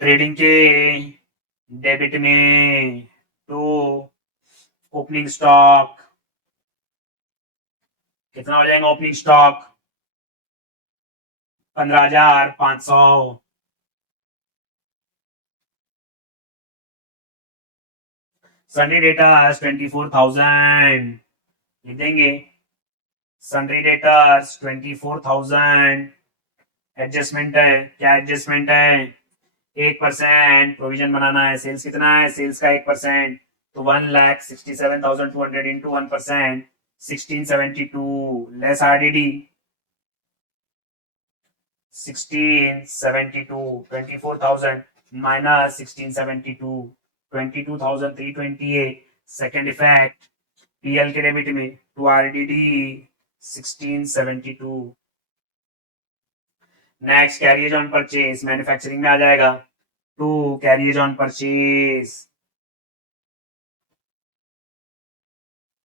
ट्रेडिंग के डेबिट में, टू ओपनिंग स्टॉक कितना हो जाएगा, ओपनिंग स्टॉक 15,500, सन्ड्री डेटर्स 24,000 लिख देंगे, सन्ड्री डेटर्स 24,000, एडजस्टमेंट है, क्या एडजस्टमेंट है, 1% प्रोविजन बनाना है, सेल्स कितना है, सेल्स का 1%, तो 1,67,200 into 1%, 1672 less RDD, 1672, 24,000 minus 1672, 22,328. Second effect PL के डेबिट में to RDD 1672. Next carriage on purchase manufacturing में आ जाएगा टू कैरियज ऑन परचेज.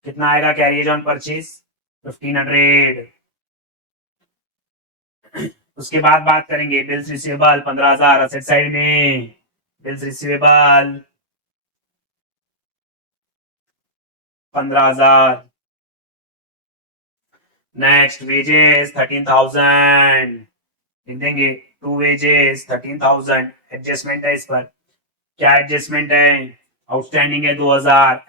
कितना आएगा कैरियज ऑन परचेज 1500. उसके बाद बात करेंगे बिल्स रिसीवेबल 15,000 असेट साइड में. Bills receivable 15,000. नेक्स्ट वेजेस 13,000 लिख देंगे. To wages 13,000. एडजस्टमेंट है इस पर. क्या एडजस्टमेंट है? आउटस्टैंडिंग है 2,000.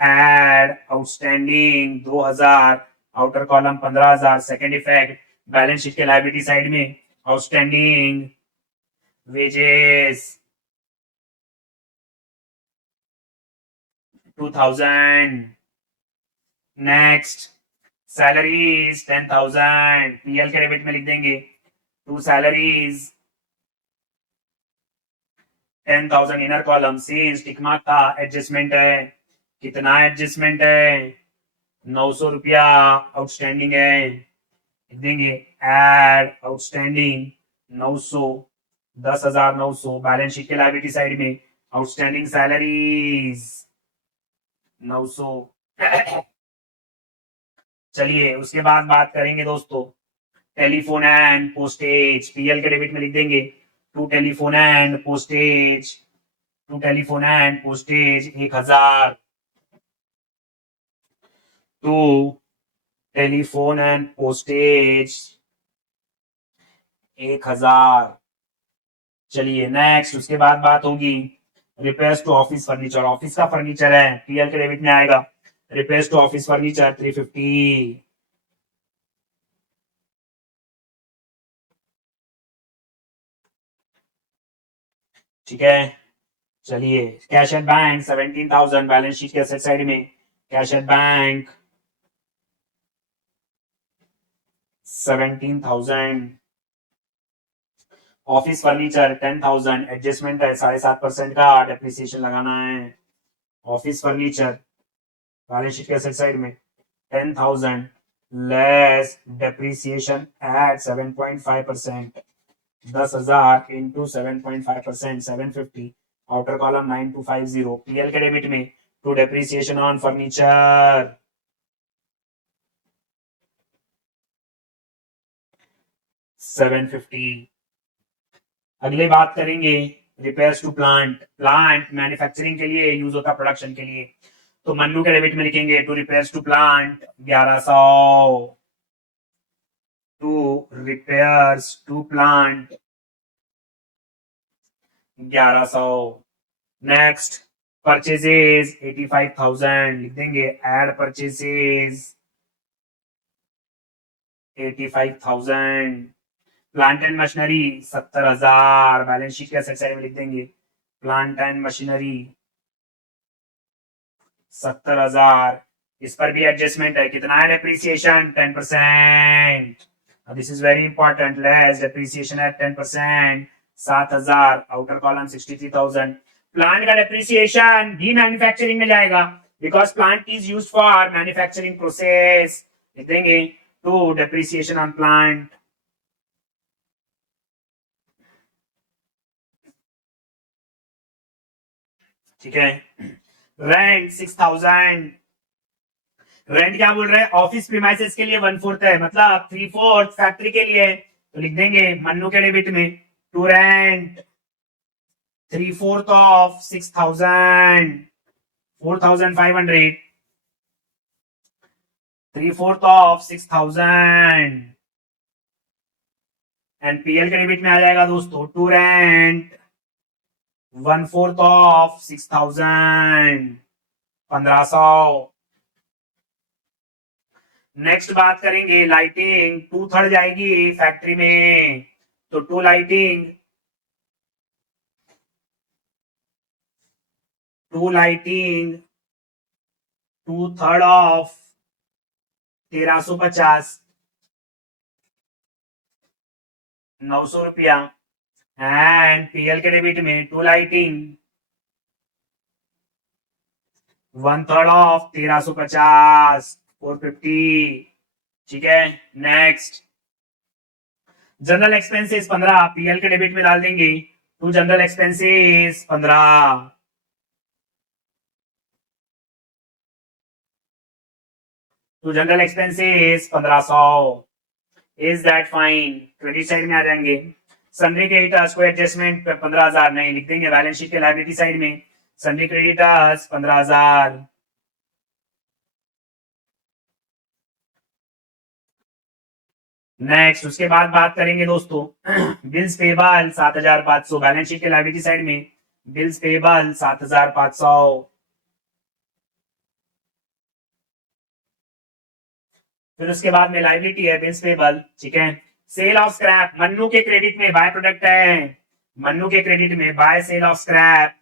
Add outstanding 2,000. Outer column 15,000. Second effect balance sheet के लायबिलिटी साइड में outstanding wages 2,000. Next salaries 10,000. PL के डेबिट में लिख देंगे to salaries 10,000. Inner column since tick mark था. एडजस्टमेंट है. कितना एडजस्टमेंट है? 900 रुपया आउटस्टैंडिंग है. लिख देंगे एड आउटस्टैंडिंग 900 10,900. बैलेंस शीट के लायबिलिटी साइड में आउटस्टैंडिंग सैलरीज 900. चलिए उसके बाद बात करेंगे दोस्तों टेलीफोन एंड पोस्टेज. पीएल के डेबिट में लिख देंगे to telephone and postage. To telephone and postage 1,000. To telephone and postage 1,000. चलिए नेक्स्ट उसके बाद बात होगी repairs to office furniture. Office का फर्नीचर है पीएल के डेबिट में आएगा. Repairs to office furniture 350. ठीक है. चलिए cash at bank 17,000. Balance sheet के असेट साइड में cash at bank 17,000. Office furniture 10,000. Adjustment है 7.5% का. डेप्रिसिएशन लगाना है. ऑफिस फर्नीचर बैलेंस शीट के असेट साइड में 10,000 less depreciation at 7.5%. 10,000 into 7.5% 750. Outer column 9250. PL के डेबिट में टू डेप्रिसिएशन ऑन फर्नीचर 750. अगले बात करेंगे repairs to plant. Plant manufacturing के लिए यूज होता प्रोडक्शन के लिए. तो मन्नू के डेबिट में लिखेंगे to repairs to plant 1100. To repairs to plant 1100. Next purchases 85,000 लिख देंगे. Add purchases 85,000. Plant and machinery 70,000. Balance sheet के असेट साइड में लिख देंगे प्लांट एंड मशीनरी 70,000. इस पर भी एडजस्टमेंट है. कितना है depreciation 10%. This is very important. Less depreciation eight 10%. 7,000. Outer column 63,000. Plant का डेप्रिसिएशन भी मैन्युफैक्चरिंग में जाएगा because plant is used for manufacturing process. लिख देंगे टू डेप्रिसिएशन ऑन प्लांट. ठीक है. रेंट 6,000. रेंट क्या बोल रहे हैं? ऑफिस प्रीमाइसेस के लिए 1/4 है मतलब 3/4 फैक्ट्री के लिए. तो लिख देंगे मन्नू के डेबिट में to rent 3/4 of 6,000 4,500. 3/4 of 6,000. And PL के डेबिट में आ जाएगा दोस्तों टू रेंट 1/4 ऑफ 6,000 1500. नेक्स्ट बात करेंगे लाइटिंग. 2/3 जाएगी फैक्ट्री में. तो to lighting to lighting 2/3 of 1350 900 रुपया एंड पीएल के डेबिट में टू लाइटिंग 1/3 ऑफ 1350 450। ठीक है, नेक्स्ट जनरल एक्सपेंसेस 15 पीएल के डेबिट में डाल देंगे to general expenses 15 to general expenses 1500। Is that fine? Credit side में आ जाएंगे। सन्ड्री क्रेडिटर्स कोई एडजस्टमेंट 15,000 नहीं लिख देंगे बैलेंस शीट के लायबिलिटी साइड में सन्ड्री क्रेडिटर्स 15,000। नेक्स्ट उसके बाद बात करेंगे दोस्तों बिल्स पेबल 7,500 बैलेंस शीट के लायबिलिटी साइड में बिल्स पेबल 7,500। फिर उसके बाद में लाइबिलिटी है बिल्स पेबल। ठीक है, सेल ऑफ स्क्रैप मन्नू के क्रेडिट में बाय प्रोडक्ट है, मन्नू के क्रेडिट में by sale of scrap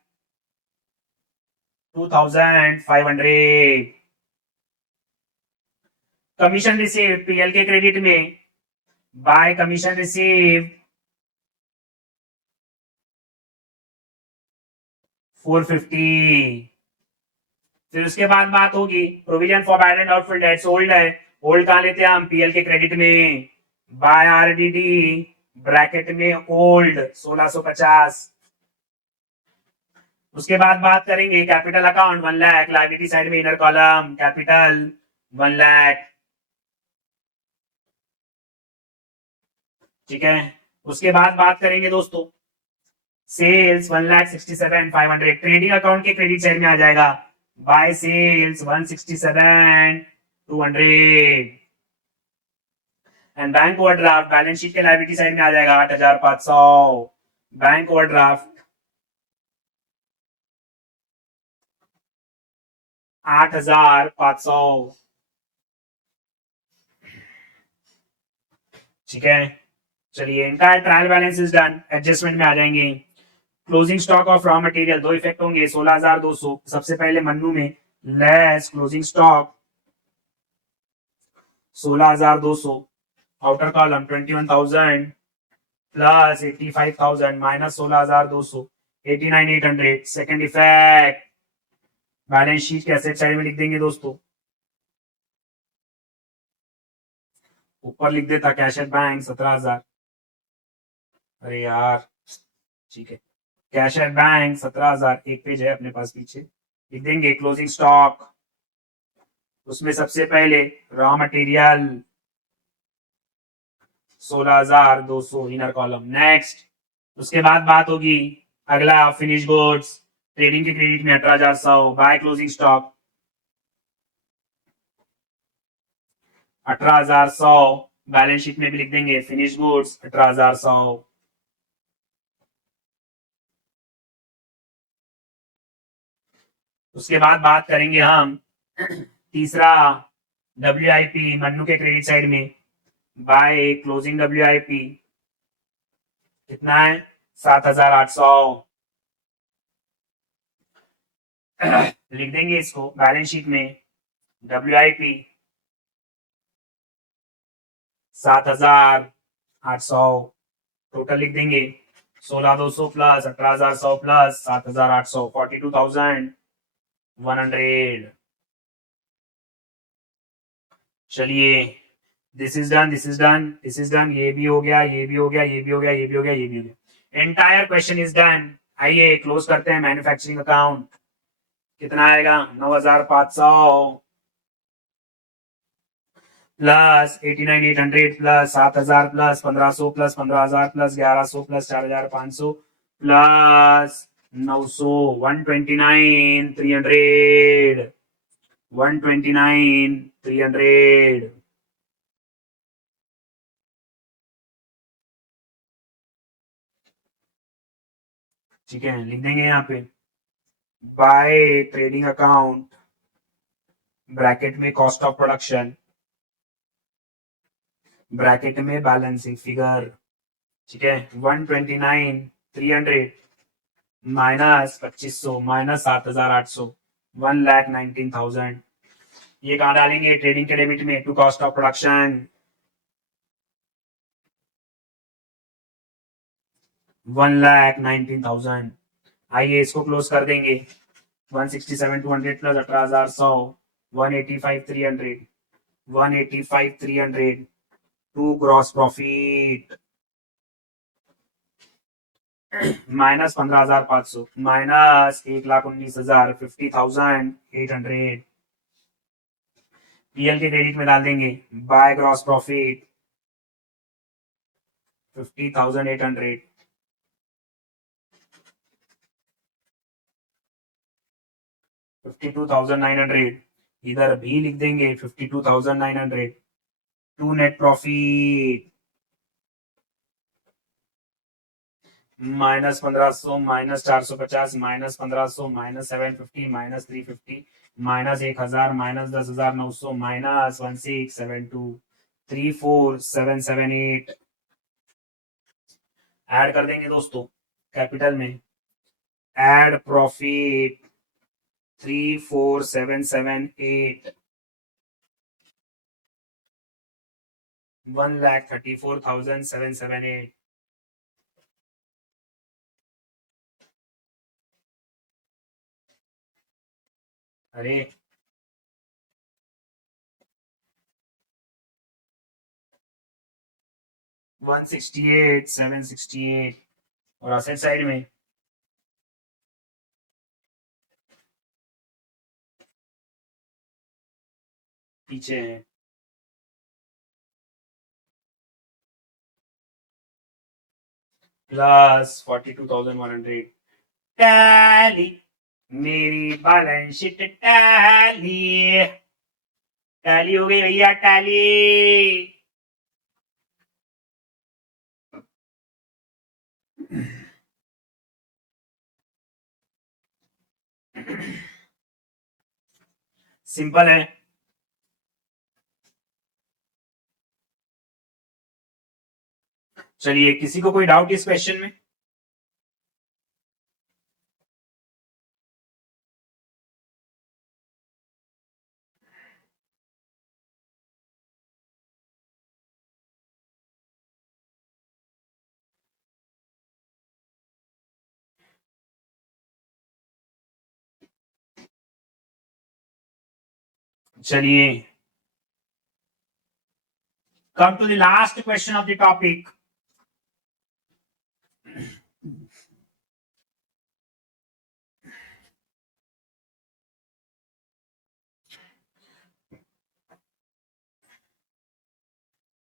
2,500। Commission receive PL के क्रेडिट में बाय कमीशन रिसीव 450। फिर उसके बाद बात होगी provision for bad and doubtful debts old है, ओल्ड कहां लेते हैं हम पीएल के क्रेडिट में बाय आरडीडी ब्रैकेट में ओल्ड 1650। उसके बाद बात करेंगे capital account 1 lakh liability side में इनर कॉलम कैपिटल 1 लाख। ठीक है, उसके बाद बात करेंगे दोस्तों सेल्स 1,67,500 ट्रेडिंग अकाउंट के क्रेडिट साइड में आ जाएगा by sales 1,67,200 and bank overdraft balance sheet के लायबिलिटी साइड में आ जाएगा 8,500 बैंक ओवरड्राफ्ट 8,500। ठीक है, चलिए entire trial balance is done. Adjustment में आ जाएंगे closing stock of raw material दो इफेक्ट होंगे 16,200 सबसे पहले मन्नू में less closing stock 16,200 outer column 21,000 plus 85,000 minus 16,200 89,800। Second effect balance sheet के एसेट साइड में लिख देंगे दोस्तों, ऊपर लिख देता कैश एट बैंक 17,000। अरे यार ठीक है, कैश एट बैंक 17,000 एक पेज है अपने पास पीछे लिख देंगे क्लोजिंग स्टॉक उसमें सबसे पहले raw material 16,200 inner column. Next उसके बाद बात होगी अगला फिनिश गुड्स ट्रेडिंग के क्रेडिट में 18,400 bye closing stock 18,100 balance sheet में भी लिख देंगे फिनिश गुड्स 18,100। उसके बाद बात करेंगे हम तीसरा WIP मन्नू के क्रेडिट साइड में बाय क्लोजिंग WIP कितना है 7,800 लिख देंगे इसको बैलेंस शीट में WIP 7,800 टोटल लिख देंगे 16,200 प्लस 18,100 प्लस 7,800 42,100। चलिए this is done this is done this is done ये भी हो गया ये भी हो गया ये भी हो गया ये भी हो गया ये भी हो गया एंटायर क्वेश्चन इज डन। आइए क्लोज करते हैं मैन्युफैक्चरिंग अकाउंट कितना आएगा 9,500 plus 89,800 plus 7,000 plus 1,500 plus 15,000 plus 1,100 plus 4,500 plus 900 129,300 129,300। ठीक है, लिख देंगे यहाँ पे बाय ट्रेडिंग अकाउंट ब्रैकेट में कॉस्ट ऑफ प्रोडक्शन ब्रैकेट में बैलेंसिंग फिगर। ठीक है, 129,300 माइनस 2500 माइनस 7800 1,19,000। ये कहाँ डालेंगे? ट्रेडिंग के डेबिट में, टू कॉस्ट ऑफ प्रोडक्शन 1,19,000। आइए इसको क्लोज कर देंगे। 167,200 plus 18,100 185,300 185,300 to gross profit minus 15,500 minus 1,19,000 50,800। PL के क्रेडिट में डाल देंगे बाय ग्रॉस प्रॉफिट 50,800 52,900। इधर भी लिख देंगे 52,900 to net profit minus 1,500 minus 450 minus 1,500 minus 750 minus 350 minus 1,000 minus 10,900 minus 1672 34778। Add कर देंगे दोस्तों कैपिटल में। Add profit 34778 1,34,778। अरे 168,768। और असेट साइड में पीछे है प्लस 42,100। टैली मेरी बैलेंस शीट टैली टैली हो गई भैया टैली। सिंपल है। चलिए किसी को कोई डाउट इस क्वेश्चन में? चलिए come to the last question of the topic.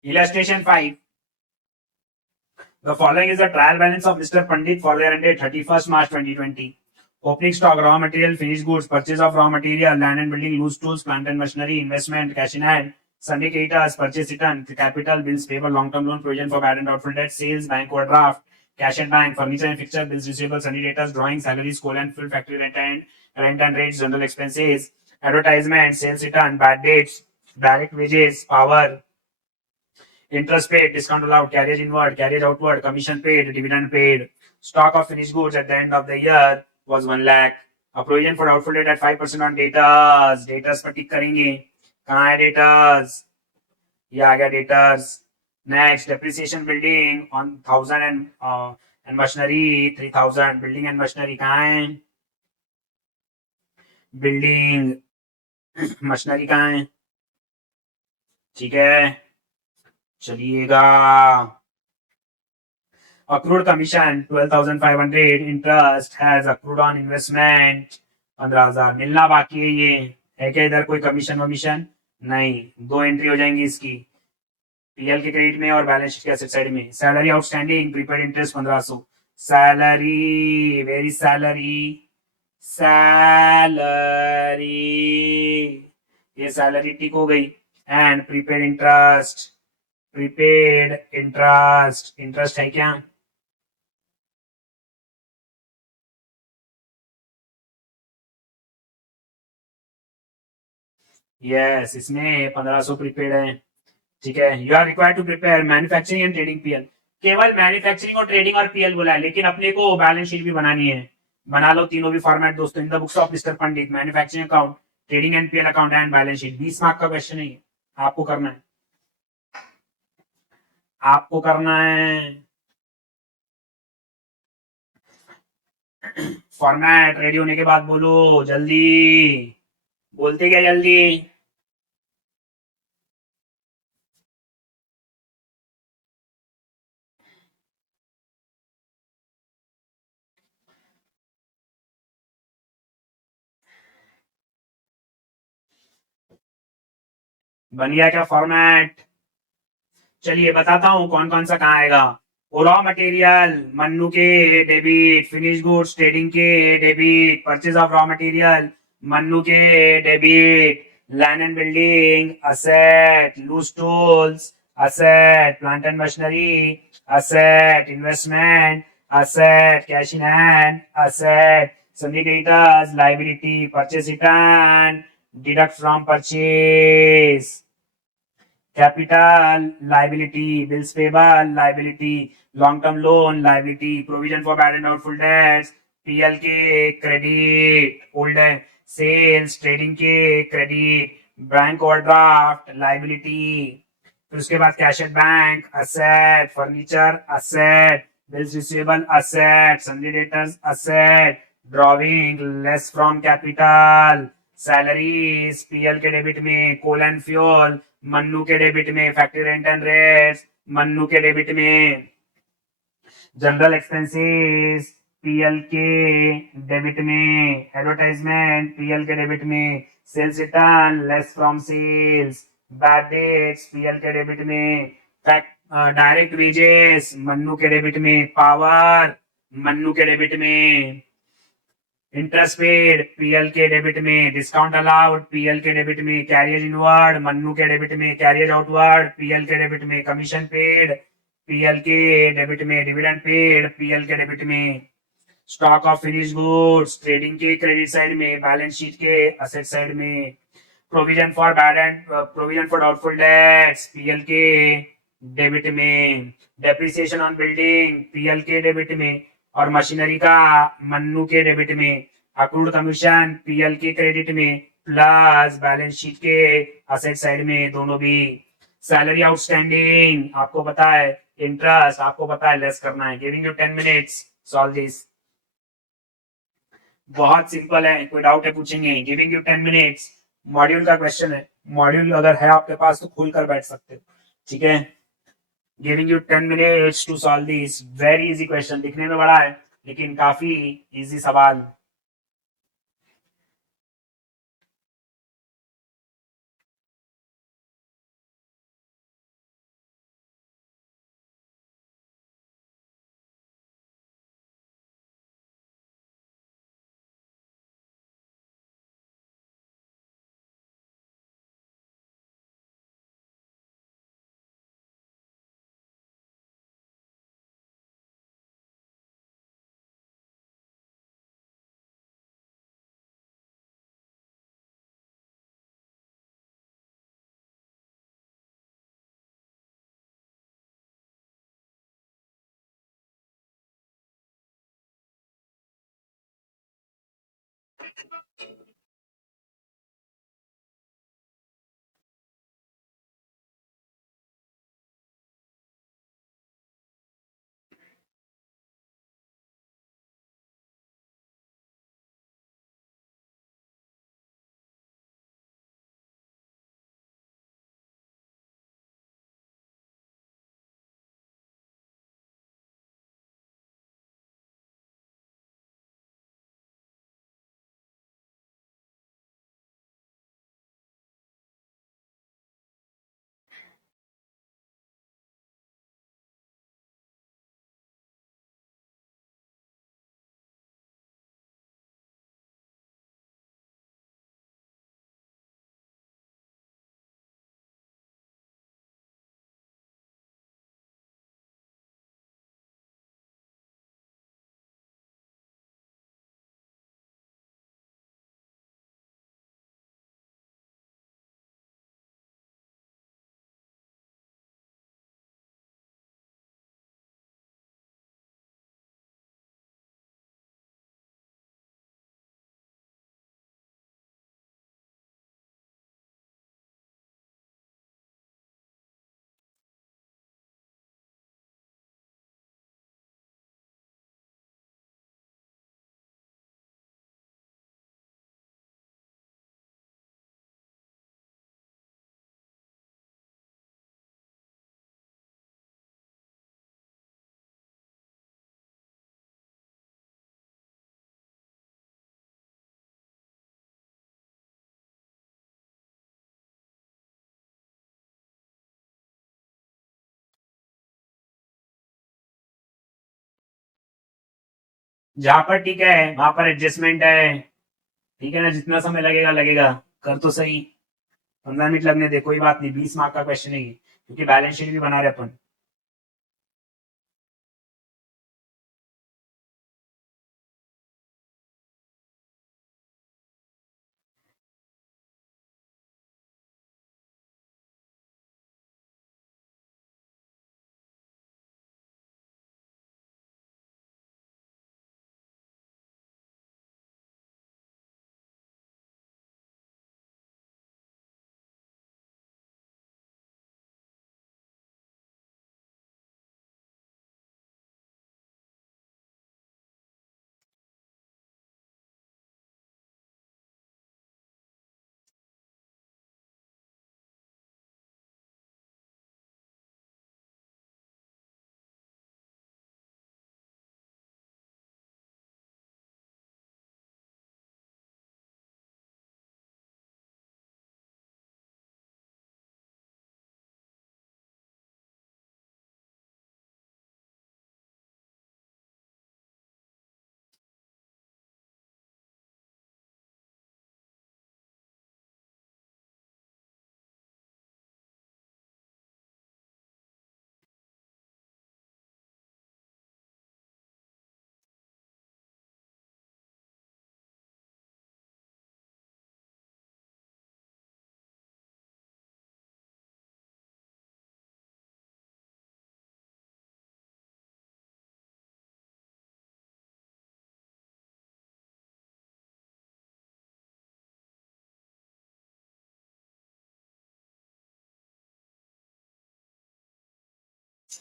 Illustration 5. The following is the trial balance of Mr. Pandit for the year ended 31st March 2020. Opening stock, raw material, finished goods, purchase of raw material, land and building, loose tools, plant and machinery, investment, cash in hand, Sunday creditors, purchase return, capital, bills payable, long-term loan, provision for bad and doubtful debt, sales, bank overdraft, cash and bank, furniture and fixture, bills receivable, Sunday debtors, drawings, salaries, coal and fuel, factory rent and rates, general expenses, advertisement, sales return, bad dates, direct wages, power, interest paid, discount allowed, carriage inward, carriage outward, commission paid, dividend paid. Stock of finished goods at the end of the year was 1 lakh. A provision for doubtful debt at 5% on datas. Datas पर टिक करेंगे. कहाँ है datas? ये आ गया datas. Next, depreciation building on 1,000 and machinery 3,000. Building and machinery कहाँ है? Building machinery कहाँ है? ठीक है, चलिएगा। accrued commission 12,500 interest has accrued on investment 15,000 मिलना बाकी है। ये है क्या इधर कोई कमीशन वमीशन? नहीं, दो एंट्री हो जाएंगी इसकी, पीएल के क्रेडिट में और बैलेंस शीट के एसेट साइड में। Salary outstanding prepaid interest 1,500। Salary very salary ये सैलरी टिक हो गई। एंड प्रीपेड इंटरेस्ट है क्या? यस, इसमें 1,500 प्रीपेड है। ठीक है, you are required to prepare manufacturing and trading PL. केवल मैन्युफैक्चरिंग और ट्रेडिंग और पीएल बोला है, लेकिन अपने को बैलेंस शीट भी बनानी है। बना लो तीनों भी फॉर्मेट दोस्तों। इन the books of mister Pandit, manufacturing account, trading NPL account and balance sheet. 20 mark का क्वेश्चन है, आपको करना है, आपको करना है। फॉर्मेट रेडी होने के बाद बोलो जल्दी, बोलते क्या जल्दी। बन गया क्या फॉर्मेट? चलिए बताता हूँ कौन कौन सा कहाँ आएगा। रॉ मटेरियल मन्नू के डेबिट, फिनिश गुड्स ट्रेडिंग के debit, purchase of raw material मन्नू के debit, land and building asset, loose tools asset, plant and machinery asset, investment asset, cash in hand asset, sundry creditors liability, purchase return, deduct from purchase, capital liability, bills payable liability, long term loan liability, provision for bad and doubtful debts, PLK credit, old sales trading के credit, bank overdraft liability, फिर उसके बाद cash at bank asset, furniture asset, bills receivable asset, sundry debtors asset, drawing less from capital, salaries PL के debit में, coal and fuel मन्नू के debit में, factory rent and rates मन्नू के डेबिट में, जनरल एक्सपेंसेस पीएल के debit में, एडवर्टाइजमेंट पीएल के डेबिट में, sales return less from sales, bad debts PL के डेबिट में, डायरेक्ट वेजेस मन्नू के डेबिट में, पावर मन्नू के डेबिट में, इंटरेस्ट पेड पीएल के डेबिट में, डिस्काउंट अलाउड पीएल के डेबिट में, कैरियर इनवर्ड मन्नू के डेबिट में, कैरियर आउटवर्ड पीएल के डेबिट में, कमीशन पेड पीएल के डेबिट में, डिविडेंड पेड पीएल के डेबिट में, stock of finish goods trading के क्रेडिट साइड में, बैलेंस शीट के असेट साइड में, provision for bad and provision for doubtful debts PL के डेबिट में, डेप्रिसिएशन ऑन बिल्डिंग पीएल के डेबिट में और मशीनरी का मन्नू के डेबिट में, अक्रूड कमीशन पीएल के क्रेडिट में प्लस बैलेंस शीट के असेट साइड में दोनों भी, सैलरी आउटस्टैंडिंग आपको पता है, इंटरेस्ट आपको पता है, लेस करना है। Giving you 10 minutes solve this. बहुत सिंपल है, कोई डाउट है पूछेंगे। गिविंग यू 10 मिनट्स, मॉड्यूल का क्वेश्चन है, मॉड्यूल अगर है आपके पास तो खुल कर बैठ सकते हो, ठीक है। Giving you 10 minutes to solve this, very easy question, दिखने में बड़ा है लेकिन काफी इजी सवाल। जहां पर ठीक है वहां पर एडजस्टमेंट है, ठीक है ना, जितना समय लगेगा लगेगा। कर तो सही, 15 मिनट लगने दे, कोई बात नहीं, 20 मार्क का क्वेश्चन है ये, क्योंकि बैलेंस शीट भी बना रहे अपन।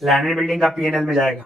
लैंड बिल्डिंग का पीएनएल में जाएगा।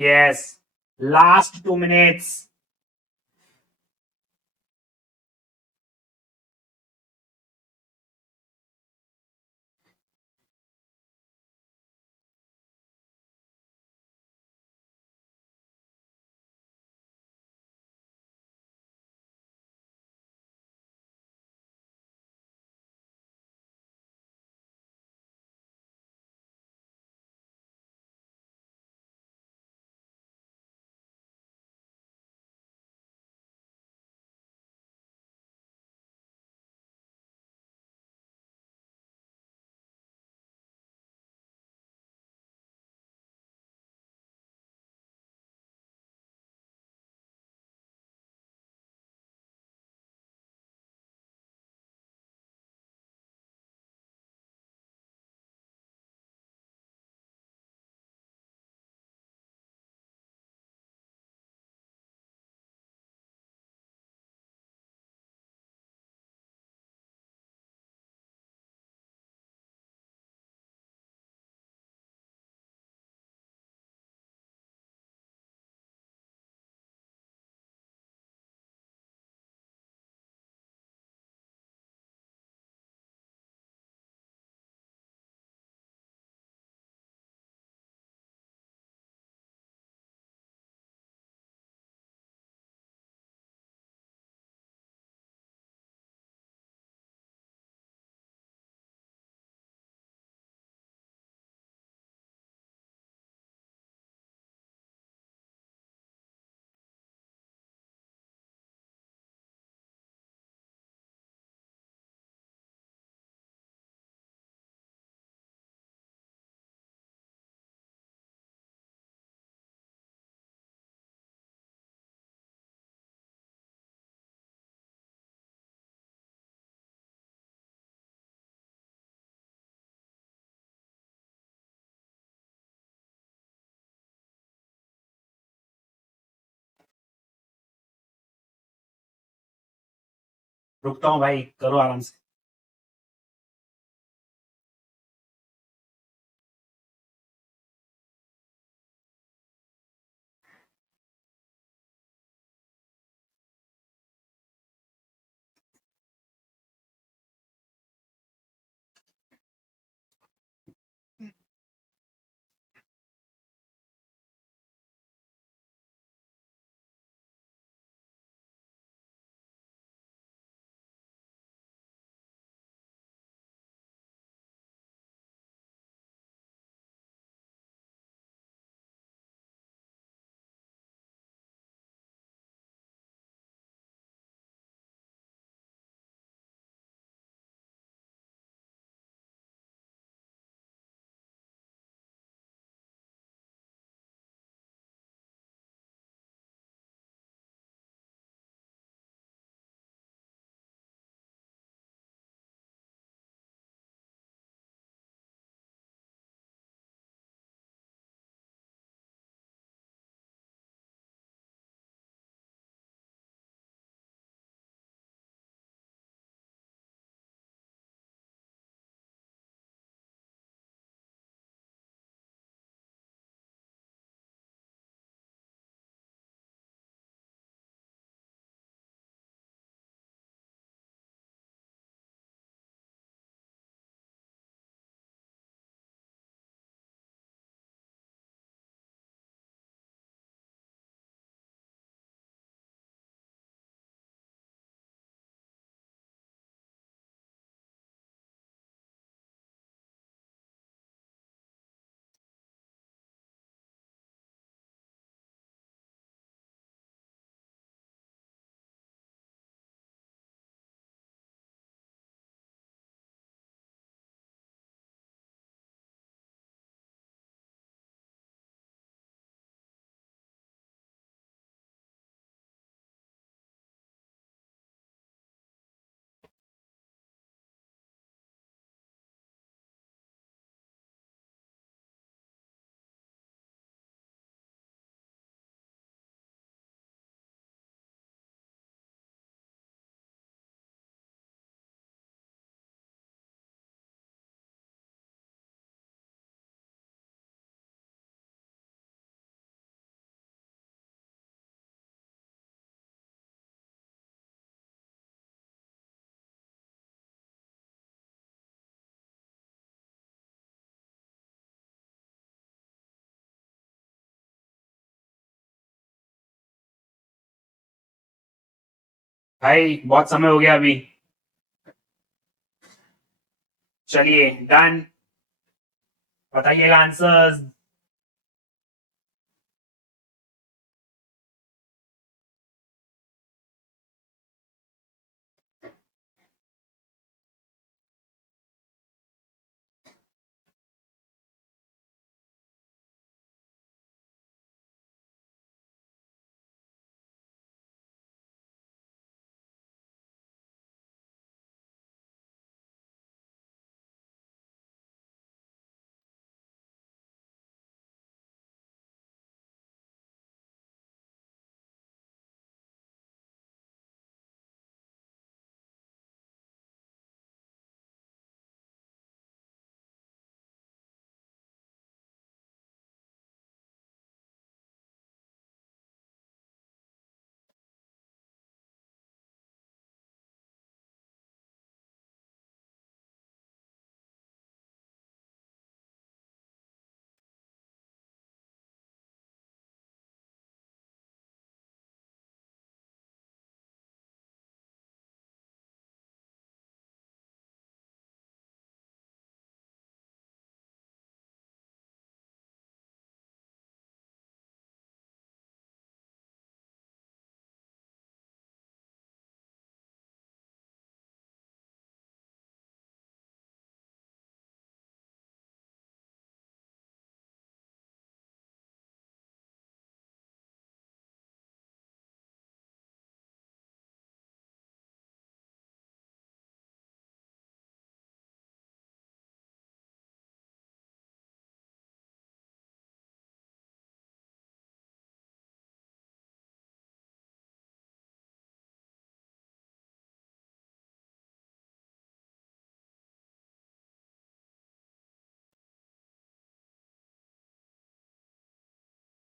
Yes. Last 2 minutes. रुकता हूं भाई, करो आराम से। भाई बहुत समय हो गया अभी। चलिए डन, बताइएगा आंसर्स।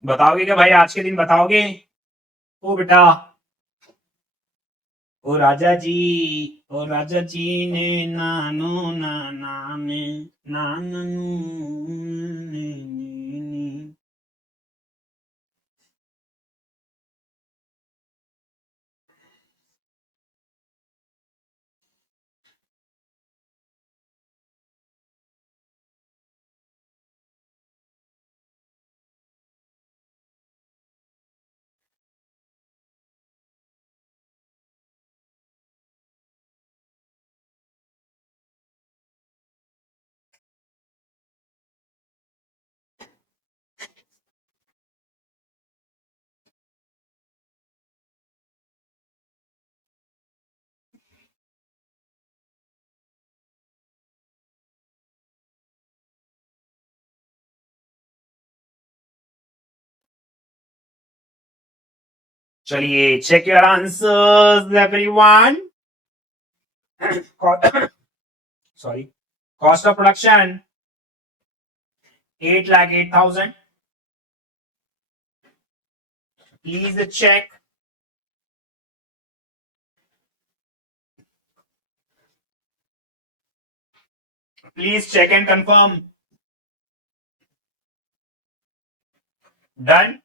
बताओगे क्या भाई, आज के दिन बताओगे? ओ बेटा, ओ राजा जी, ओ राजा जी ने नानो नाना ने नानू ने नी। चलिए check your answers everyone. Sorry, cost of production 8,08,000। Please check. Please check and confirm. Done.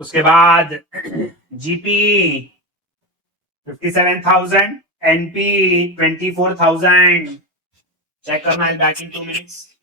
उसके बाद जीपी 57,000, एनपी 24,000। चेक करना है बैक इन 2 मिनट्स।